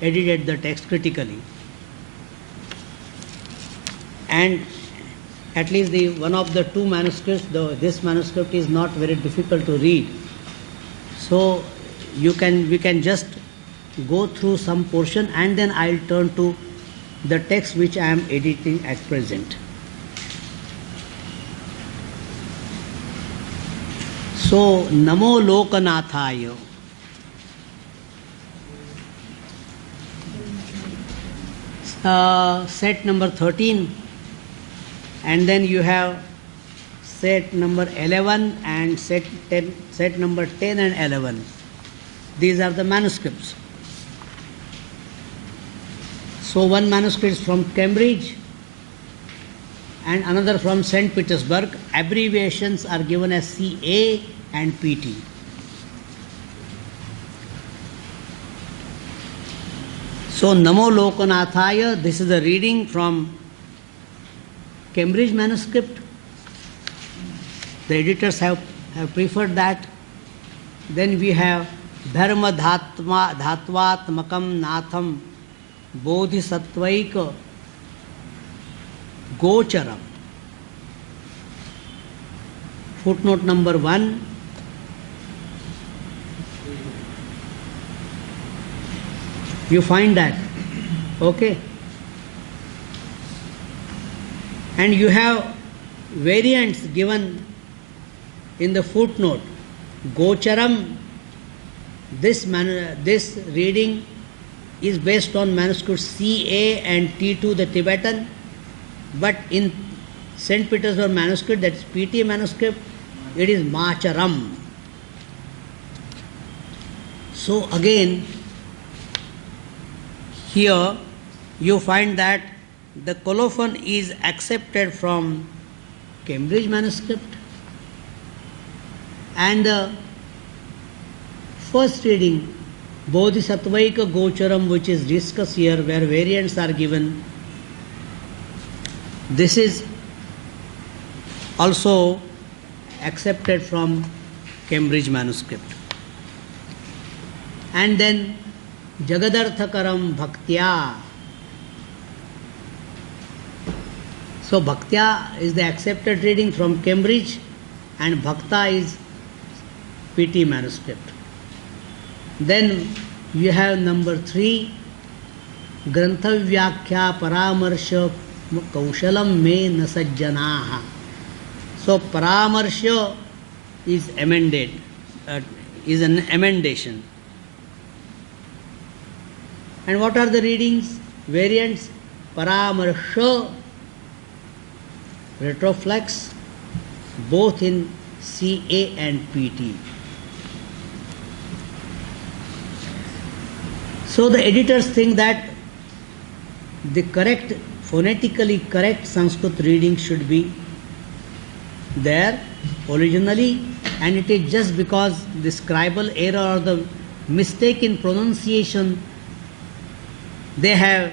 edited the text critically. And at least one of the 2 manuscripts, this manuscript is not very difficult to read. So we can just go through some portion and then I'll turn to the text which I am editing at present. So, Namo Lokanathaya. Set number 13, and then you have set number 11 and set number 10 and 11. These are the manuscripts. So one manuscript is from Cambridge and another from St. Petersburg. Abbreviations are given as CA and PT. So Namo Lokanathaya, this is a reading from Cambridge manuscript. The editors have preferred that. Then we have Dharma Dhatvatmakam Natham Bodhisattvaika Gocharam. Footnote number 1. You find that, okay? And you have variants given in the footnote. Gocharam, this reading is based on manuscript CA and T2, the Tibetan, but in St. Petersburg manuscript, that is PT manuscript, it is Macharam. So again, here you find that the colophon is accepted from Cambridge manuscript, and the first reading, Bodhisattvaika Gocharam, which is discussed here, where variants are given, this is also accepted from Cambridge manuscript. And then Jagadarthakaram Bhaktya. So Bhaktya is the accepted reading from Cambridge and Bhakta is PT manuscript. Then you have number 3, Grantha Vyakhya Paramarsha Kaushalam Me Nasajjanaha. So Paramarsha is amended, is an emendation. And what are the readings? Variants, Paramarsha, retroflex, both in CA and PT. So the editors think that the correct, phonetically correct Sanskrit reading should be there originally, and it is just because the scribal error or the mistake in pronunciation, they have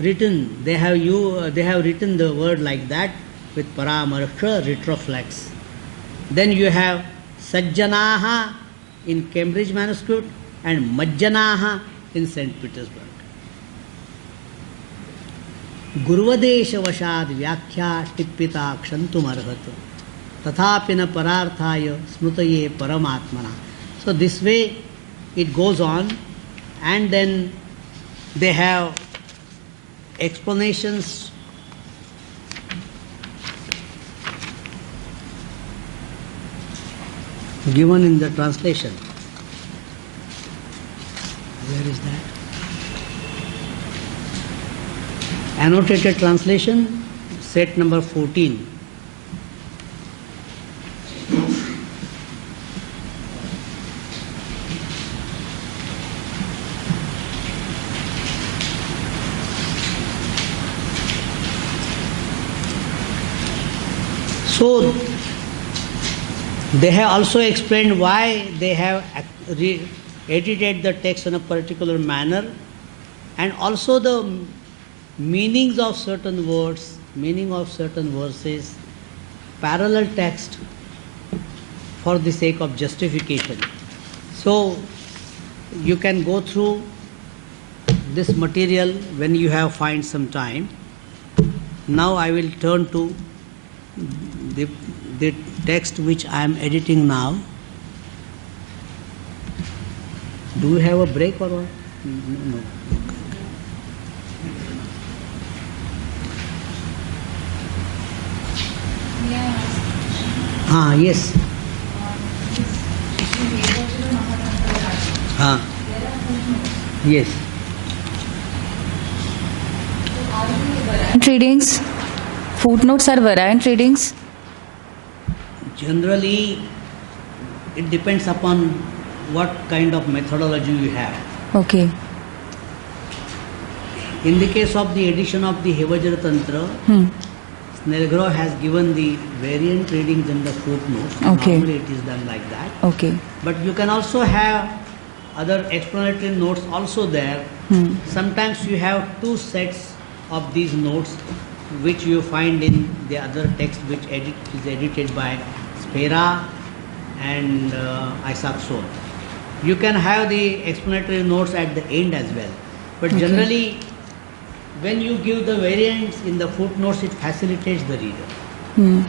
written the word like that with Paramarsha, retroflex. Then you have Sajjanaha in Cambridge manuscript and Majjanaha in St. Petersburg. Gurvadesha Vashad Vyakhya Tippita Kshantum Arhat Tathapina Pararthaya Smutaye Paramatmana. So this way it goes on, and then they have explanations given in the translation. Where is that? Annotated translation, set number 14. So they have also explained why they have edited the text in a particular manner, and also the meanings of certain words, meaning of certain verses, parallel text for the sake of justification. So you can go through this material when you have find some time. Now I will turn to the text which I am editing now. Do we have a break or what? No. Yes. Yes. Readings. Footnotes are variant readings. Generally, it depends upon what kind of methodology you have. Okay. In the case of the edition of the Hevajra Tantra, Snellgrove has given the variant readings in the footnotes. Okay. Normally it is done like that. Okay. But you can also have other explanatory notes also there. Sometimes you have two sets of these notes which you find in the other text which is edited by Spera and Isaacson. You can have the explanatory notes at the end as well. But generally, when you give the variants in the footnotes, it facilitates the reader.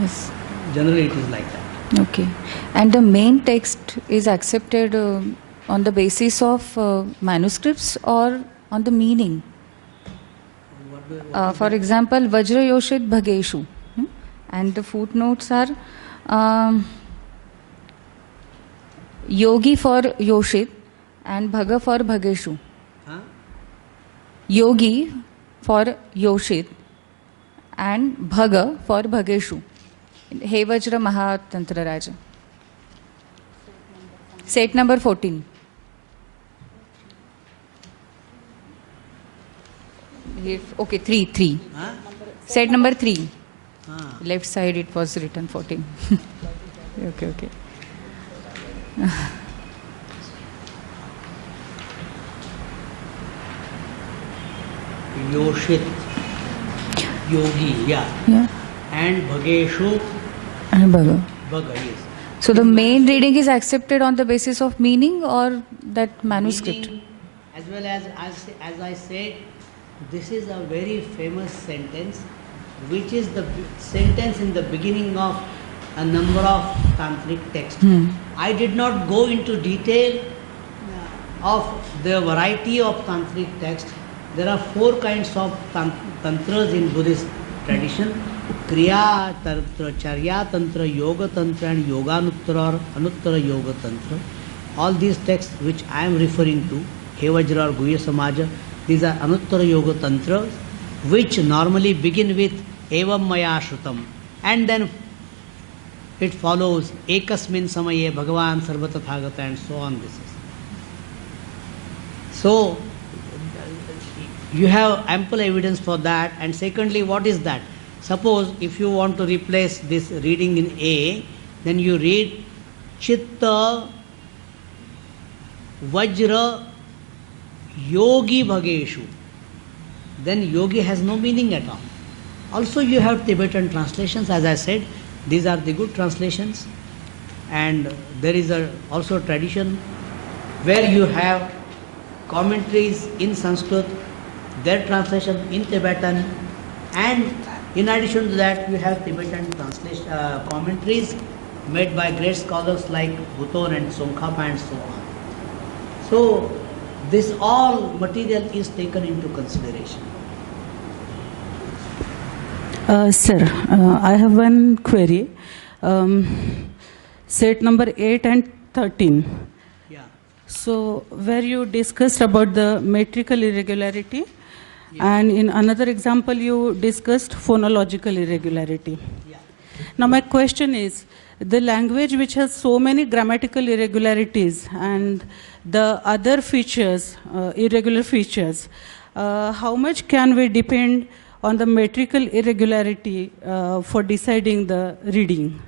Yes. Generally, it is like that. Okay. And the main text is accepted on the basis of manuscripts or on the meaning? For example, Vajra Yoshit Bhageshu. And the footnotes are Yogi for Yoshit and Bhaga for Bhageshu. Yogi for Yoshit and Bhaga for Bhageshu. He Vajra Mahatantra Raja. Set number 14. Okay, 3. Set number 3. Left side it was written 14. Okay. Yoshit, Yogi, Yeah. and Bhageshu, And Bhaga. Bhaga, yes. So the main reading is accepted on the basis of meaning or that manuscript? Meaning, as well as I said, this is a very famous sentence, which is the sentence in the beginning of a number of tantric texts. I did not go into detail of the variety of tantric texts. There are 4 kinds of tantras in Buddhist tradition: Kriya Tantra, Charya Tantra, Yoga Tantra, and Yoganuttara or Anuttara Yoga Tantra. All these texts which I am referring to, Hevajra or Guhya Samaja, these are Anuttara Yoga Tantras, which normally begin with Evam Maya Shrutam, and then it follows Ekasmin Samaye Bhagavan Sarvatathagata, and so on. This is. So, you have ample evidence for that. And secondly, what is that? Suppose if you want to replace this reading in A, then you read Chitta Vajra Yogi Bhageshu. Then yogi has no meaning at all. Also you have Tibetan translations, as I said, these are the good translations. And there is also a tradition where you have commentaries in Sanskrit, their translation in Tibetan, and in addition to that you have Tibetan commentaries made by great scholars like Buton and Tsongkhapa and so on. So this all material is taken into consideration. Sir, I have one query. Set number 8 and 13. Yeah. So, where you discussed about the metrical irregularity, and in another example you discussed phonological irregularity. Yeah. Now my question is, the language which has so many grammatical irregularities and the other features, irregular features, how much can we depend on the metrical irregularity for deciding the reading.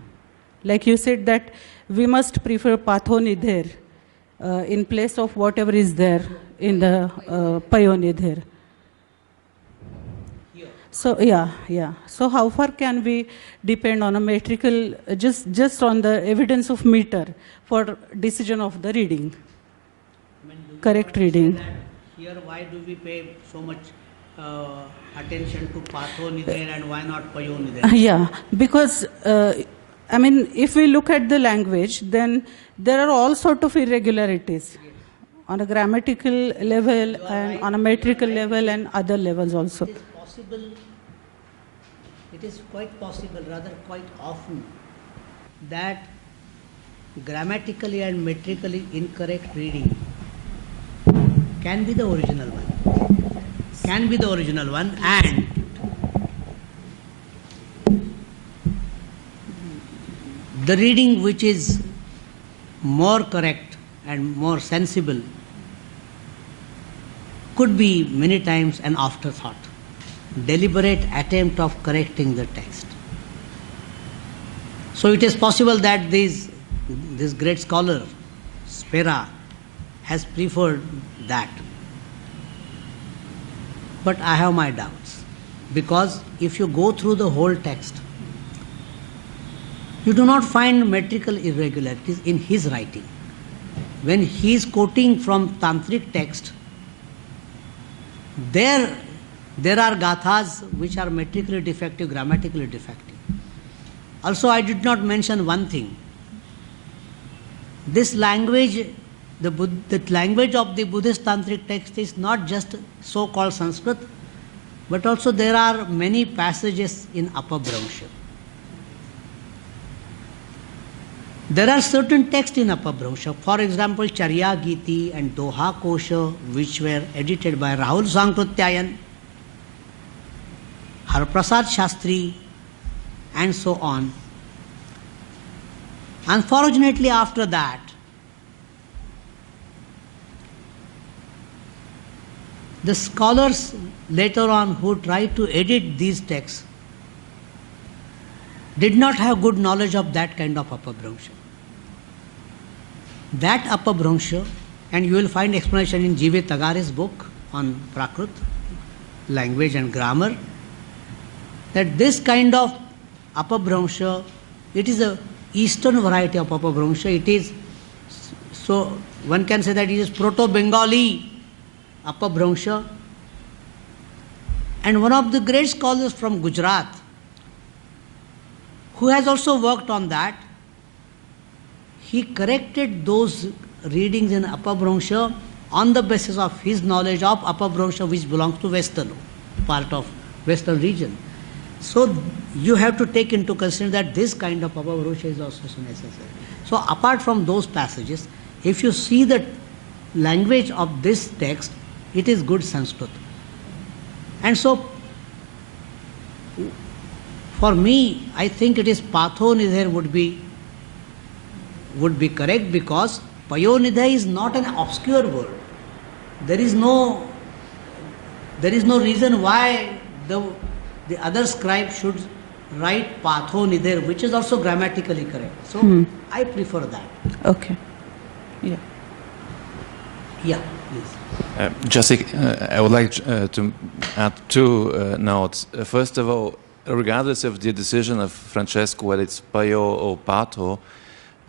Like you said that we must prefer pathonidher in place of whatever is there in the payonidher. So yeah. So how far can we depend on a metrical, just on the evidence of meter for decision of the reading, correct reading? Here, why do we pay so much attention to pathonidher and why not payonidher? Yeah, because I mean, if we look at the language, then there are all sort of irregularities on a grammatical level and on a metrical level and other levels also. It is possible, it is quite possible, rather quite often, that grammatically and metrically incorrect reading can be the original one. Can be the original one, and the reading which is more correct and more sensible could be many times an afterthought, deliberate attempt of correcting the text. So it is possible that this great scholar, Spera, has preferred that. But I have my doubts, because if you go through the whole text, you do not find metrical irregularities in his writing. When he is quoting from tantric text, there are gathas which are metrically defective, grammatically defective. Also, I did not mention one thing. This language, the language of the Buddhist tantric text is not just so-called Sanskrit, but also there are many passages in Apabhramsha. There are certain texts in Apabhramsha, for example, Charya Giti and Doha Kosha, which were edited by Rahul Sankrityayan, Harprasad Shastri, and so on. Unfortunately, after that, the scholars later on who tried to edit these texts did not have good knowledge of that kind of Apabhramsha. That Apabhramsha, and you will find explanation in G.V. Tagare's book on Prakrit, language and grammar, that this kind of Apabhramsha, it is a eastern variety of Apabhramsha. It is, so one can say that it is Proto-Bengali Apabhramsha. And one of the great scholars from Gujarat, who has also worked on that, he corrected those readings in Apabhramsha on the basis of his knowledge of Apabhramsha, which belongs to Western, part of Western region. So you have to take into consideration that this kind of Apabhramsha is also necessary. So apart from those passages, if you see the language of this text, it is good Sanskrit. And so for me, I think it is pathonidher would be correct, because payonidher is not an obscure word. There is no reason why the other scribe should write pathonidher, which is also grammatically correct. So I prefer that. Okay. Yeah. Yeah, please. Jessica, I would like to add two notes. First of all, regardless of the decision of Francesco, whether it's Payo or Patho,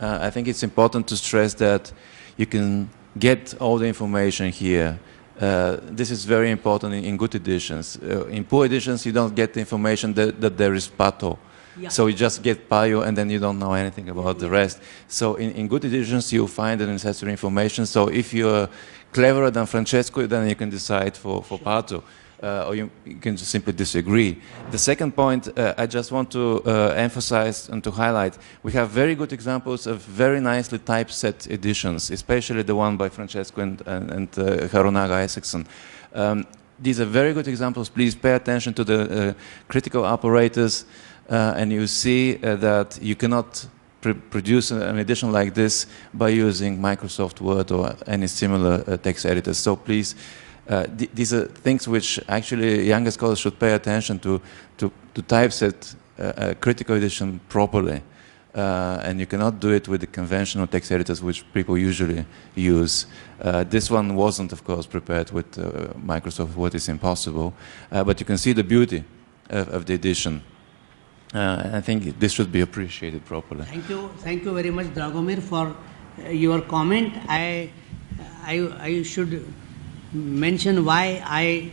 I think it's important to stress that you can get all the information here. This is very important in good editions. In poor editions, you don't get the information that there is Patho. Yeah. So you just get Payo and then you don't know anything about the rest. So in good editions, you find the necessary information. So if you're cleverer than Francesco, then you can decide for Patho. Or you can just simply disagree. The second point, I just want to emphasize and to highlight, we have very good examples of very nicely typeset editions, especially the one by Francesco and Harunaga Isaacson. These are very good examples. Please pay attention to the critical apparatus, and you see that you cannot produce an edition like this by using Microsoft Word or any similar text editor. So please These are things which actually younger scholars should pay attention to typeset a critical edition properly. And you cannot do it with the conventional text editors which people usually use. This one wasn't, of course, prepared with Microsoft Word. It's impossible. But you can see the beauty of the edition. I think this should be appreciated properly. Thank you very much, Dragomir, for your comment. I should mention why I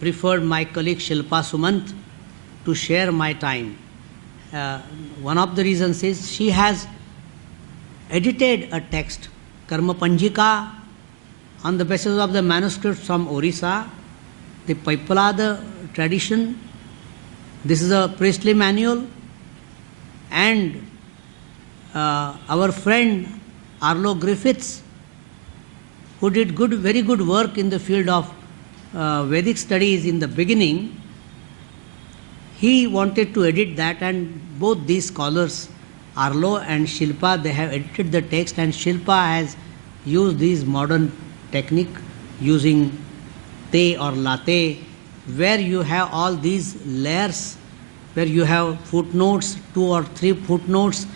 preferred my colleague Shilpa Sumant to share my time. One of the reasons is she has edited a text, Karma Panjika, on the basis of the manuscripts from Orissa, the Paipalada tradition. This is a priestly manual, and our friend Arlo Griffiths, who did very good work in the field of Vedic studies in the beginning, he wanted to edit that, and both these scholars, Arlo and Shilpa, they have edited the text, and Shilpa has used this modern technique using te or latte, where you have all these layers, where you have footnotes, 2 or 3 footnotes,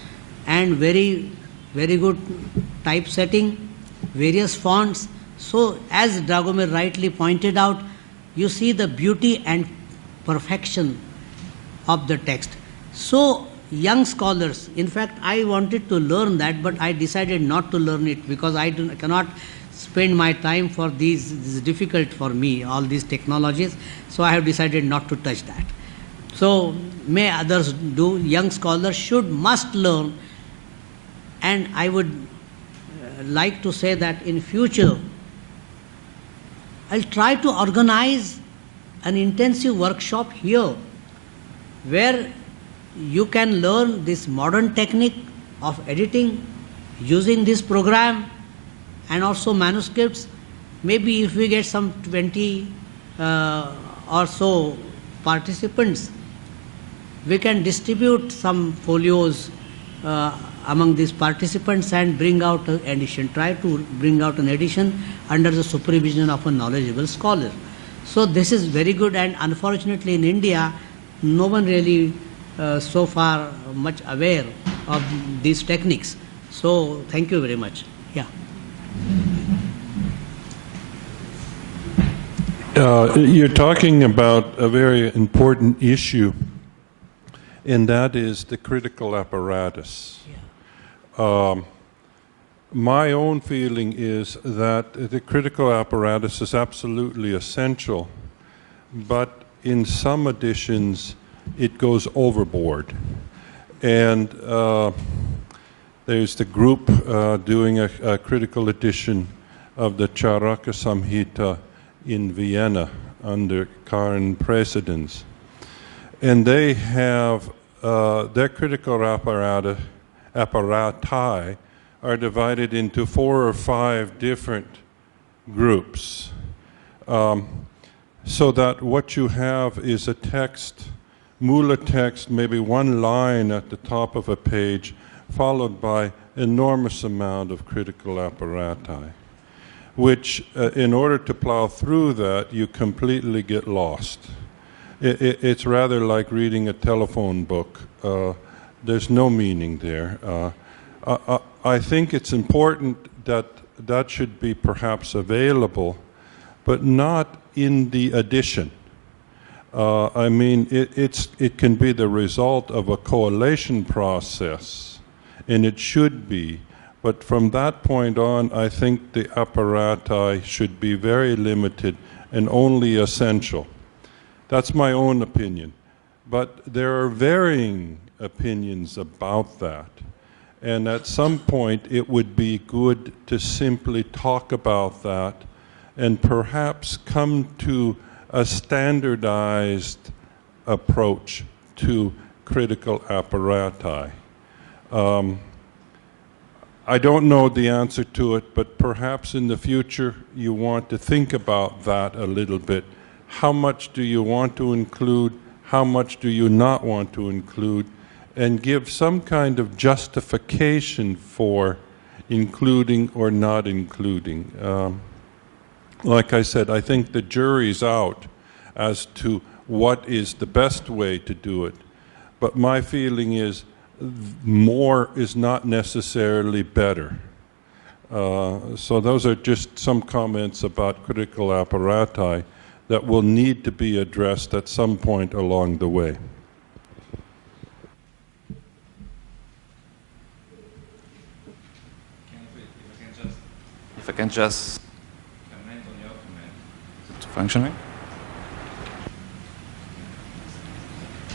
and very good typesetting, various fonts. So, as Dragomir rightly pointed out, you see the beauty and perfection of the text. So, young scholars, in fact, I wanted to learn that, but I decided not to learn it because I cannot spend my time for these. This is difficult for me, all these technologies. So, I have decided not to touch that. So, may others do. Young scholars must learn, and I would like to say that in future, I'll try to organize an intensive workshop here where you can learn this modern technique of editing using this program and also manuscripts. Maybe if we get some 20 or so participants, we can distribute some folios among these participants and bring out an edition, try to bring out an edition under the supervision of a knowledgeable scholar. So this is very good, and unfortunately in India, no one really so far much aware of these techniques. So thank you very much. Yeah. You're talking about a very important issue, and that is the critical apparatus. My own feeling is that the critical apparatus is absolutely essential, but in some editions it goes overboard. And there's the group doing a critical edition of the Charaka Samhita in Vienna under Karen precedence. And they have their critical apparati are divided into 4 or 5 different groups. So that what you have is a text, Mula text, maybe 1 line at the top of a page, followed by enormous amount of critical apparati, which in order to plow through that, you completely get lost. It's rather like reading a telephone book. There's no meaning there. I think it's important that that should be perhaps available, but not in the edition. I mean, it can be the result of a collation process, and it should be. But from that point on, I think the apparati should be very limited and only essential. That's my own opinion. But there are varying opinions about that. And at some point, it would be good to simply talk about that and perhaps come to a standardized approach to critical apparati. I don't know the answer to it, but perhaps in the future you want to think about that a little bit. How much do you want to include? How much do you not want to include? And give some kind of justification for including or not including. like I said, I think the jury's out as to what is the best way to do it. But my feeling is more is not necessarily better. So those are just some comments about critical apparati that will need to be addressed at some point along the way. If I can just comment on your comment. Is it functioning?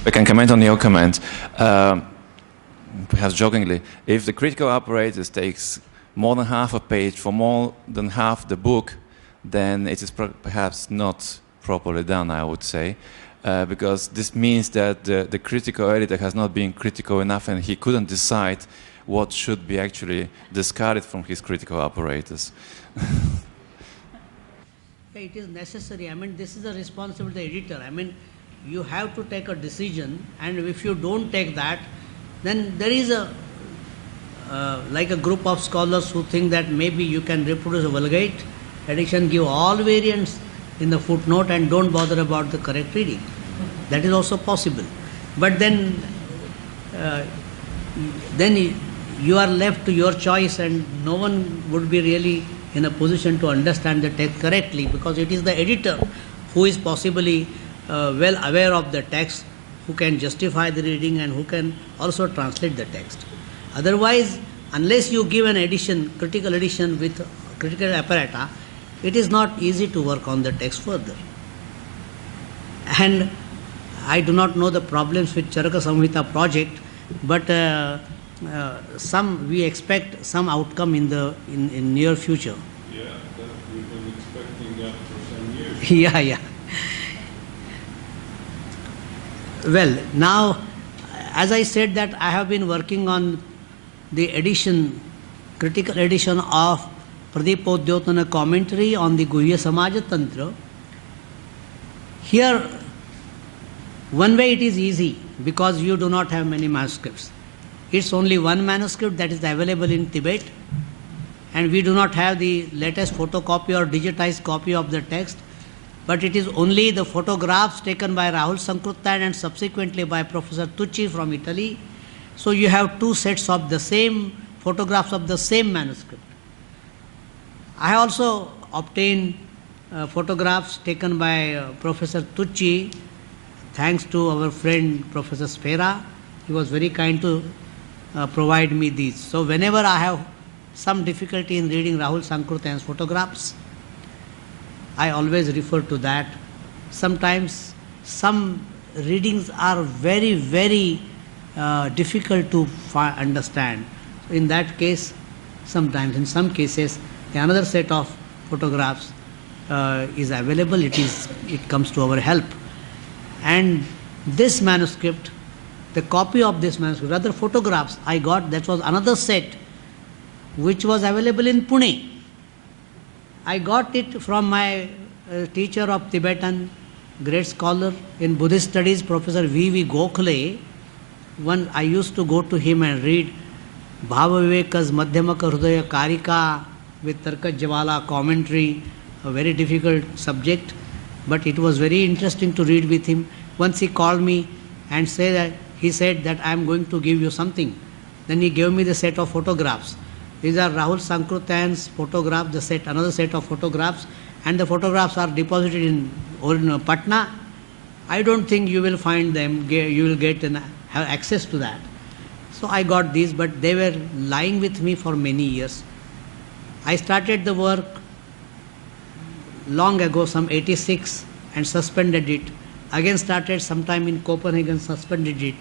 I can comment on your comment, perhaps jokingly. If the critical apparatus takes more than half a page for more than half the book, then it is perhaps not properly done, I would say, because this means that the critical editor has not been critical enough and he couldn't decide what should be actually discarded from his critical apparatus. It is necessary. I mean, this is a responsibility of the editor. I mean, you have to take a decision, and if you don't take that, then there is like a group of scholars who think that maybe you can reproduce a Vulgate edition, give all variants in the footnote and don't bother about the correct reading. That is also possible. But then you are left to your choice, and no one would be really in a position to understand the text correctly, because it is the editor who is possibly well aware of the text, who can justify the reading and who can also translate the text. Otherwise, unless you give an edition, critical edition with critical apparata, it is not easy to work on the text further. And I do not know the problems with Charaka Samhita project, but we expect some outcome in near future. Yeah, we've been expecting that for some years. Yeah. Well, now, as I said that I have been working on the edition, critical edition of Pradipodhyotana commentary on the Guhya Samaja Tantra. Here, one way it is easy, because you do not have many manuscripts. It's only one manuscript that is available in Tibet, and we do not have the latest photocopy or digitized copy of the text, but it is only the photographs taken by Rahul Sankrutan and subsequently by Professor Tucci from Italy. So you have two sets of the same photographs of the same manuscript. I also obtained photographs taken by Professor Tucci, thanks to our friend Professor Sfera. He was very kind to provide me these. So whenever I have some difficulty in reading Rahul Sankrutan's photographs, I always refer to that. Sometimes some readings are very, very difficult to understand. In that case, sometimes, in some cases, another set of photographs is available. It comes to our help. And this manuscript, the copy of this manuscript, rather photographs I got, that was another set which was available in Pune. I got it from my teacher of Tibetan, great scholar in Buddhist studies, Professor V.V. Gokhale. I used to go to him and read Bhava Viveka's Madhyamaka Hrudaya Karika with Tarka Jawala commentary, a very difficult subject, but it was very interesting to read with him. Once he called me and he said that I am going to give you something. Then he gave me the set of photographs. These are Rahul Sankrutan's photographs, another set of photographs, and the photographs are deposited in Patna. I don't think you will find them, you will have access to that. So I got these, but they were lying with me for many years. I started the work long ago, some 86, and suspended it. Again started sometime in Copenhagen, suspended it.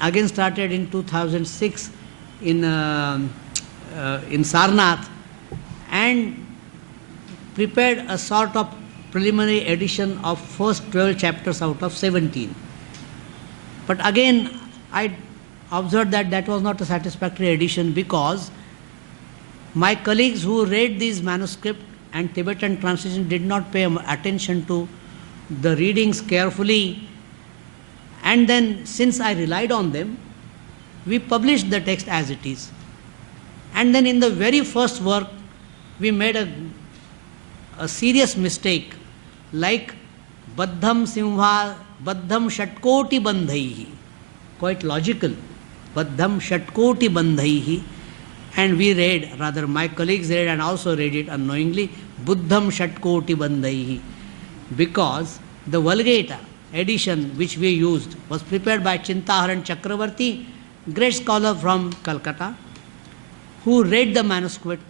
Again started in 2006 in Sarnath, and prepared a sort of preliminary edition of first 12 chapters out of 17. But again, I observed that that was not a satisfactory edition, because my colleagues who read these manuscripts and Tibetan translation did not pay attention to the readings carefully, and then since I relied on them, we published the text as it is. And then in the very first work, we made a serious mistake like Baddham Simha, Baddham Shatkoti Bandhaihi, quite logical, Baddham Shatkoti Bandhaihi, and we read, rather my colleagues read and also read it unknowingly, Buddham Shatkoti Bandhaihi, because the Vulgata edition which we used was prepared by Chintaharan Chakravarti, great scholar from Calcutta, who read the manuscript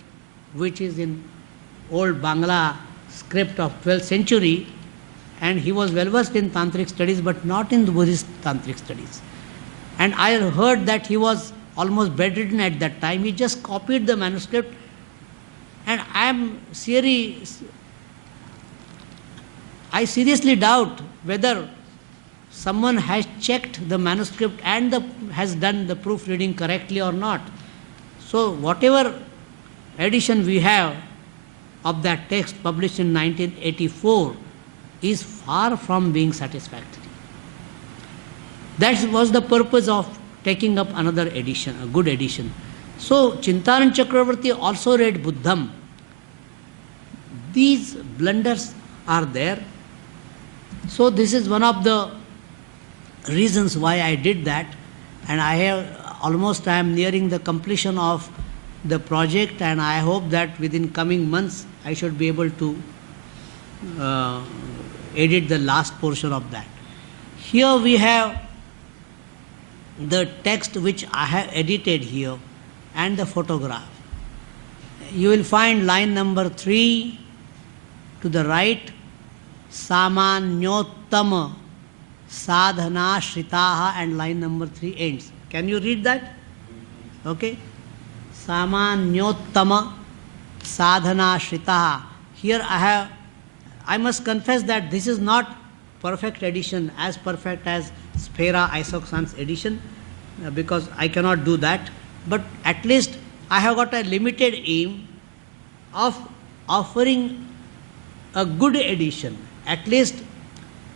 which is in old Bangla script of 12th century, and he was well versed in Tantric studies but not in the Buddhist Tantric studies. And I heard that he was almost bedridden at that time. He just copied the manuscript, and I seriously doubt whether someone has checked the manuscript and has done the proofreading correctly or not. So whatever edition we have of that text published in 1984 is far from being satisfactory. That was the purpose of taking up another edition, a good edition. So Chintaharan Chakravarti also read Buddham. These blunders are there. So this is one of the reasons why I did that, and I am nearing the completion of the project, and I hope that within coming months I should be able to edit the last portion of that. Here we have the text which I have edited here and the photograph. You will find line number 3 to the right, Samanyottama Sadhana Shritaha, and line number 3 ends. Can you read that? Okay. Samanyottama Sadhana Shritaha. Here I must confess that this is not perfect edition, as perfect as Sphera Isoxans edition, because I cannot do that. But at least I have got a limited aim of offering a good edition. At least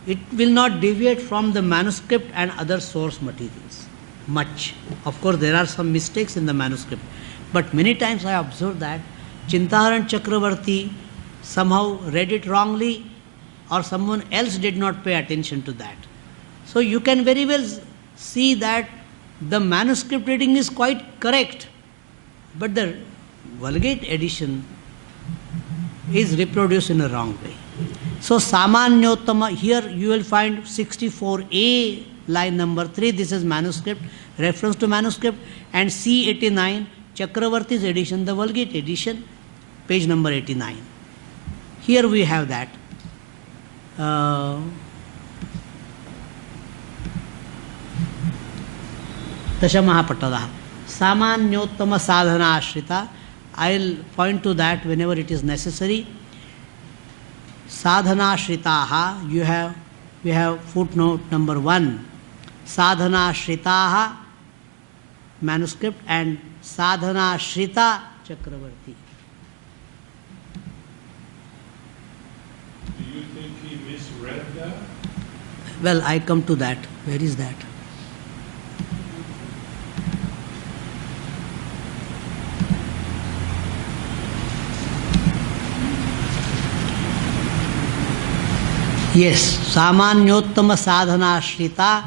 it will not deviate from the manuscript and other source materials much. Of course, there are some mistakes in the manuscript, but many times I observed that Chintaharan Chakravarti somehow read it wrongly, or someone else did not pay attention to that. So you can very well see that the manuscript reading is quite correct, but the Vulgate edition is reproduced in a wrong way. So Samanyottama, here you will find 64A, line number 3, this is manuscript, reference to manuscript, and C89, Chakravarti's edition, the Vulgate edition, page number 89. Here we have that. Dashamahapatadaha. Samanyottama sadhana ashrita. I will point to that whenever it is necessary. Sadhana shritaha, we have footnote number 1. Sadhana shritaha, manuscript, and sadhana shrita Chakravarti. Do you think he misread that? Well, I come to that. Where is that? Yes, Samanyottama Sadhana Shrita,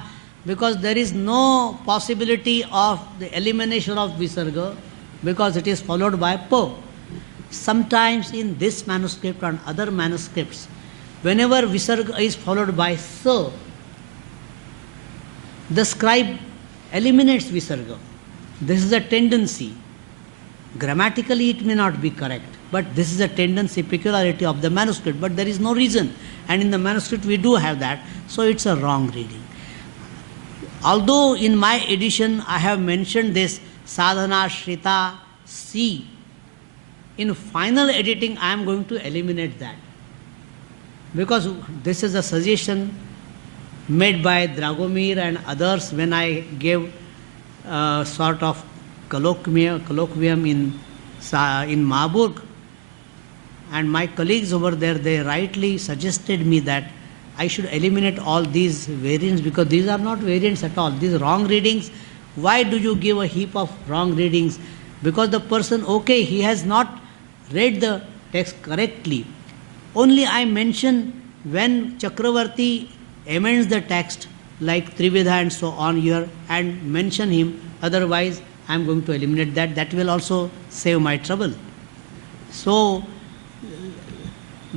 because there is no possibility of the elimination of Visarga, because it is followed by Po. Sometimes in this manuscript and other manuscripts, whenever Visarga is followed by Sa, the scribe eliminates Visarga. This is a tendency. Grammatically it may not be correct, but this is a tendency, peculiarity of the manuscript, but there is no reason. And in the manuscript we do have that, so it's a wrong reading. Although in my edition I have mentioned this Sadhana Shrita C, in final editing I am going to eliminate that, because this is a suggestion made by Dragomir and others when I gave a sort of colloquium in Marburg. And my colleagues over there, they rightly suggested me that I should eliminate all these variants, because these are not variants at all. These wrong readings, why do you give a heap of wrong readings? Because the person, okay, he has not read the text correctly, Only I mention when Chakravarti amends the text like Trividha and so on here and mention him, otherwise I am going to eliminate that. That will also save my trouble. So,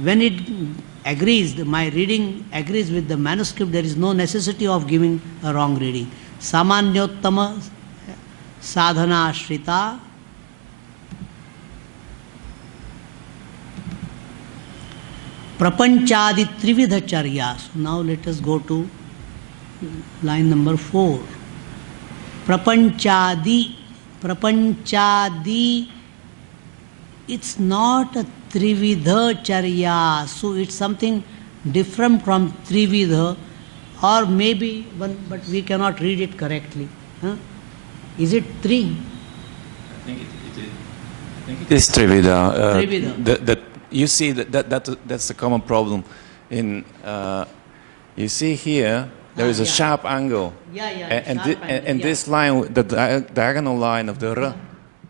when it agrees, my reading agrees with the manuscript, there is no necessity of giving a wrong reading. Samanyottama sadhana shrita prapanchadi trividha charya. So now let us go to line number 4. Prapanchadi, it's not a trividha charya, so it's something different from trividha, or maybe one, but we cannot read it correctly. Huh? Is it 3? I think it is Trividha. Trividha. You see that's a common problem. You see here there is a sharp angle. And this line, the diagonal line of the R,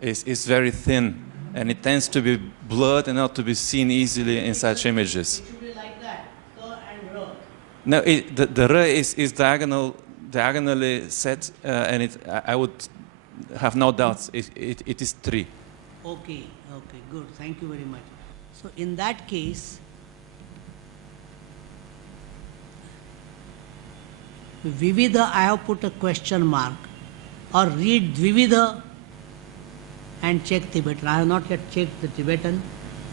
is very thin, and it tends to be blurred and not to be seen easily in such images. It should be like that, Ka and Ra. No, the R is diagonally set, and I would have no doubts. It is 3. Okay, good. Thank you very much. So in that case, Vividha, I have put a question mark, or read Dvividha and check Tibetan. I have not yet checked the Tibetan.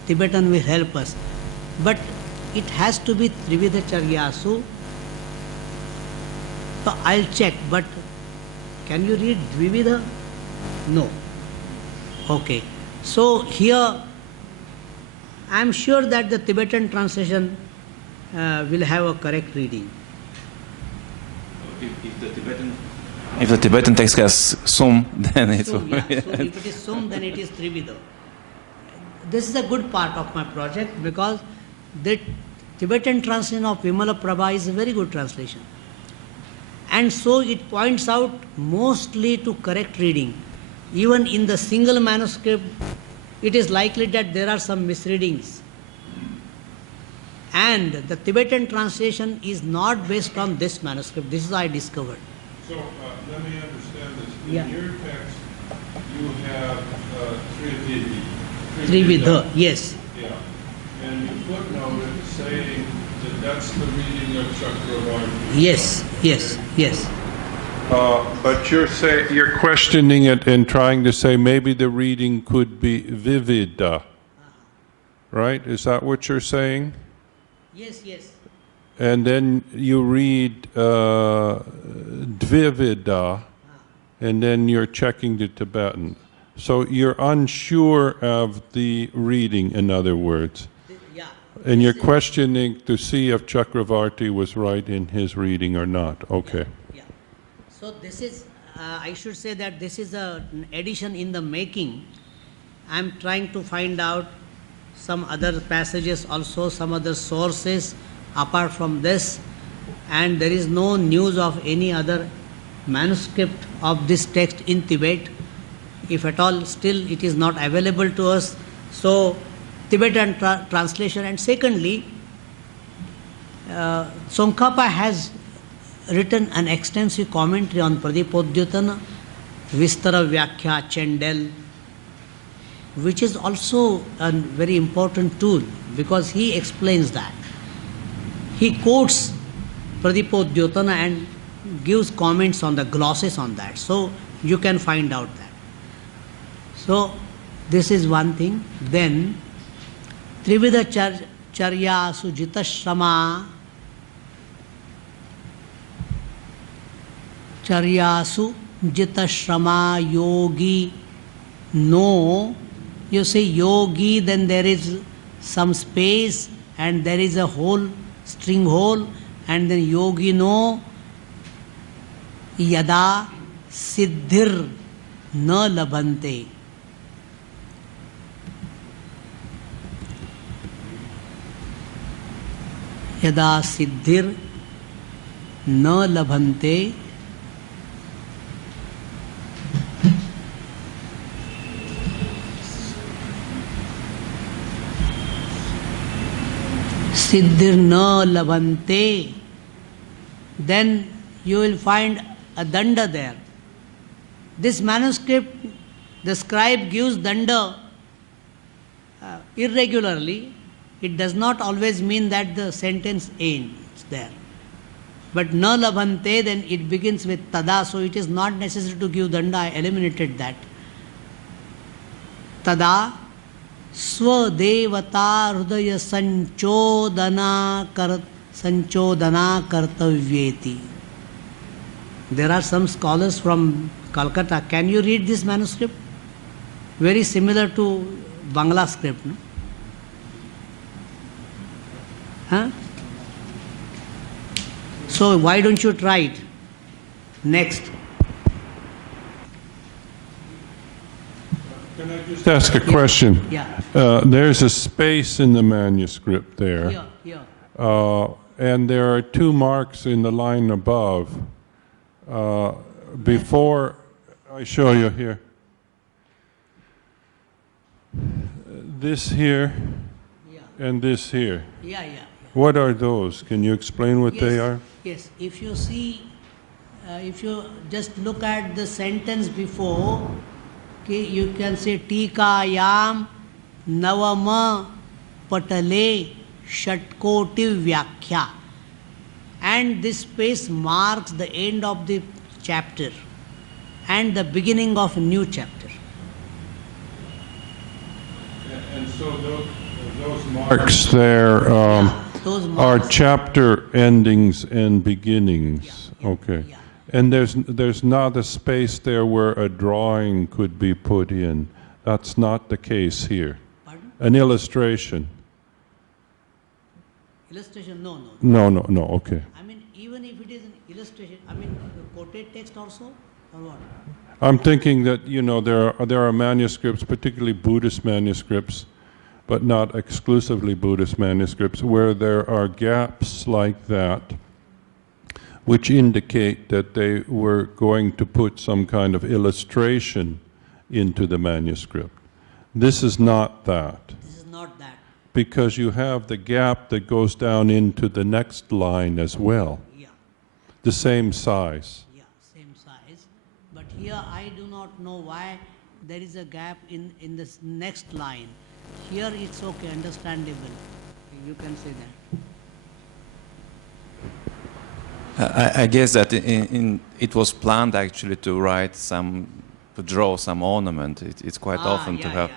Tibetan will help us. But it has to be Trividha Charyasu. So I'll check, but can you read Dvividha? No. Okay. So here, I am sure that the Tibetan translation will have a correct reading. If the Tibetan text has Sum, then it will Sum, yeah. So if it is Sum, then it is Trividha. This is a good part of my project because the Tibetan translation of Vimala Prabha is a very good translation. And so it points out mostly to correct reading. Even in the single manuscript, it is likely that there are some misreadings. And the Tibetan translation is not based on this manuscript. This is I discovered. So let me understand this. Yeah. In your text, you have Trividha, yes. Yeah. And you footnote it saying that that's the reading of Chakravarti. Yes. But you're questioning it and trying to say maybe the reading could be Vivida. Right? Is that what you're saying? Yes. And then you read Dvivida, and then you're checking the Tibetan. So you're unsure of the reading, in other words. Yeah. And you're questioning to see if Chakravarti was right in his reading or not. Okay. Yeah. So this is, I should say that this is an addition in the making. I'm trying to find out some other passages also, some other sources apart from this, and there is no news of any other manuscript of this text in Tibet. If at all, still it is not available to us. So, Tibetan translation. And secondly, Tsongkhapa has written an extensive commentary on Pradipodhyutana, Vistara Vyakhya, Chendel, which is also a very important tool because he explains that. He quotes Pradipodhyutana and gives comments on the glosses on that. So you can find out that. So this is one thing. Then Trividha Charya Sujita Shrama Charyasu Jita Shrama Yogi No. You say yogi, then there is some space and there is a hole, string hole, and then yogi no yada siddhir na labhante. Yada siddhir na labhante siddhirna labhante, then you will find a danda there. This manuscript, the scribe gives danda irregularly. It does not always mean that the sentence ends there. But na labhante, then it begins with tada, so it is not necessary to give danda. I eliminated that. Tada swadevata hridaya sanchodana kartavyeti. There are some scholars from Calcutta. Can you read this manuscript? Very similar to Bangla script, no? Huh? So why don't you try it? Next. Can I just ask a question? Yeah. There's a space in the manuscript there. Yeah. And there are 2 marks in the line above. Before I show you here, this here and this here. Yeah. What are those? Can you explain what they are? Yes. If you see, if you just look at the sentence before, okay, you can say Tikayam Navama Patale Shatkoti Vyakhya. And this space marks the end of the chapter and the beginning of a new chapter. And so those marks there Those are marks. chapter endings and beginnings. Yeah. Okay. And there's not a space there where a drawing could be put in. That's not the case here. Pardon? An illustration. Illustration? No. No, okay. I mean, even if it is an illustration, I mean, the quoted text also, or what? I'm thinking that, there are manuscripts, particularly Buddhist manuscripts, but not exclusively Buddhist manuscripts, where there are gaps like that, which indicate that they were going to put some kind of illustration into the manuscript. This is not that, This is not that. because you have the gap that goes down into the next line as well, Yeah, the same size. same size. But here I do not know why there is a gap in this next line. Here it's okay, understandable. You can say that. I guess that it was planned actually to draw some ornament. It's quite often to have.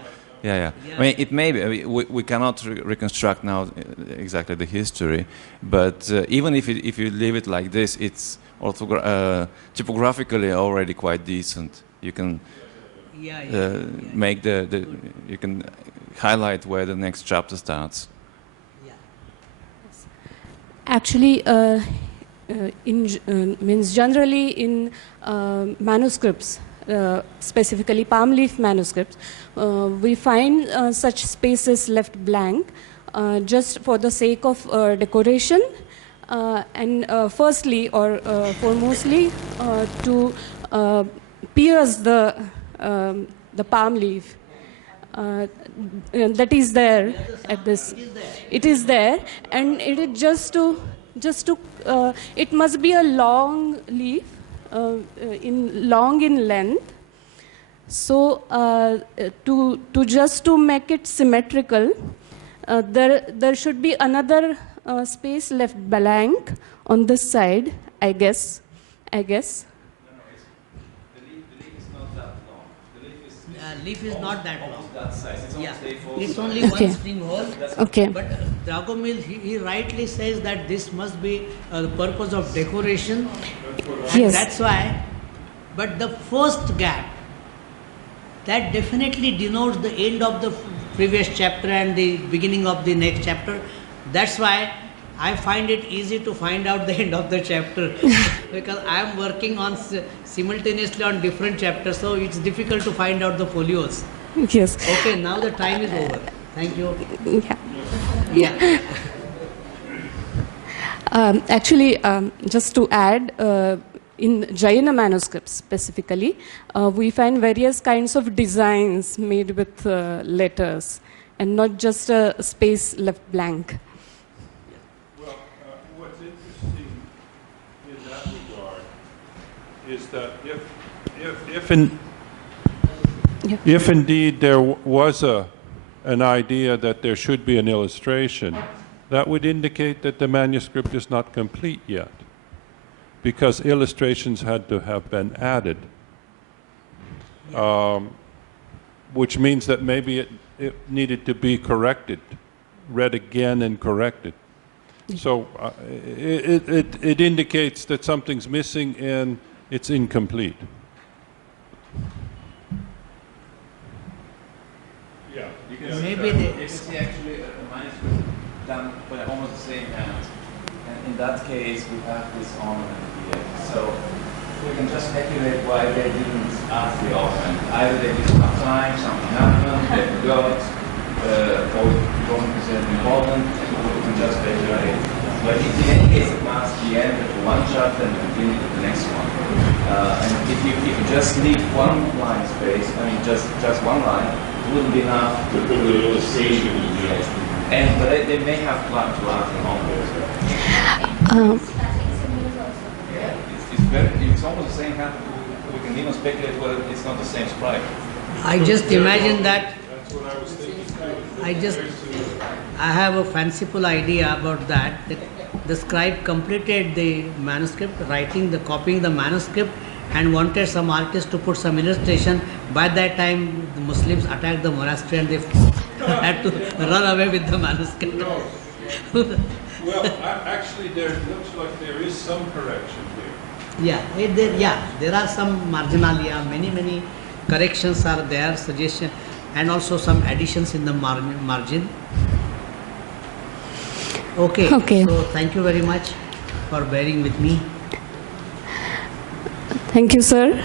Yeah. I mean, it may be. We cannot reconstruct now exactly the history, but even if you leave it like this, it's typographically already quite decent. You can make you can highlight where the next chapter starts. Actually, means generally in manuscripts, specifically palm leaf manuscripts, we find such spaces left blank just for the sake of decoration, and firstly or foremostly to pierce the palm leaf. That is there at this. It is there, and it is just to. It must be a long leaf, long in length. So to make it symmetrical, there should be another space left blank on this side. I guess. Leaf is not that long. That size. It's only Okay. one string hole. Okay. But Dragomil, he rightly says that this must be the purpose of decoration. And Yes. that's why. But the first gap, that definitely denotes the end of the previous chapter and the beginning of the next chapter. That's why I find it easy to find out the end of the chapter because I am working on simultaneously on different chapters, so it's difficult to find out the folios. Yes. Okay, now the time is over. Thank you. Yeah. Yeah. Actually, just to add, in Jaina manuscripts specifically, we find various kinds of designs made with letters and not just a space left blank. is that if indeed there was an idea that there should be an illustration, that would indicate that the manuscript is not complete yet, because illustrations had to have been added, which means that maybe it needed to be corrected, read again and corrected. So it indicates that something's missing and it's incomplete. Yeah. Maybe they, You can see actually a manuscript done by almost the same hand. And in that case, we have this ornament here. So we can just speculate why they didn't ask the ornament. Either they didn't have time, something happened, they forgot, or it wasn't considered important, or we can just speculate. But in any case, it must be ended to one chapter and continue to the next one. And if you just leave one line space, I mean just one line, it wouldn't be enough to put the illustration in here. But they may have planned to add them on. It's almost the same hand. We can even speculate whether it's not the same sprite. I just imagine that. That's what I was thinking too. I have a fanciful idea about that the scribe completed the manuscript, copying the manuscript, and wanted some artist to put some illustration. By that time, the Muslims attacked the monastery and they had to run away with the manuscript. No. Well, actually, there looks like there is some correction here. There are some marginalia, many corrections are there, suggestion, and also some additions in the margin. Okay. So thank you very much for bearing with me. Thank you, sir,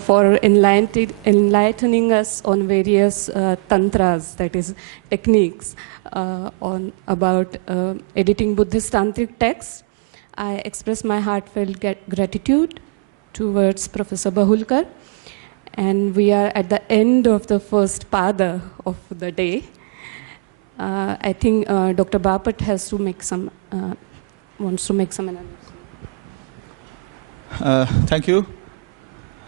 for enlightening us on various tantras, that is, techniques, about editing Buddhist tantric texts. I express my heartfelt gratitude towards Professor Bahulkar, and we are at the end of the first pada of the day. I think Dr. Bapat has to make wants to make some analysis. Thank you.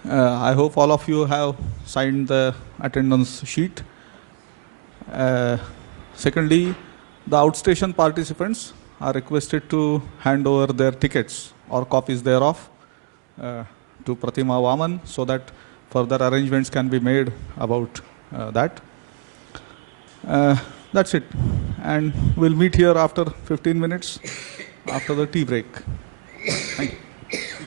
I hope all of you have signed the attendance sheet. Secondly, the outstation participants are requested to hand over their tickets or copies thereof to Pratima Vaman so that further arrangements can be made about that. That's it. And we'll meet here after 15 minutes after the tea break. Thank you.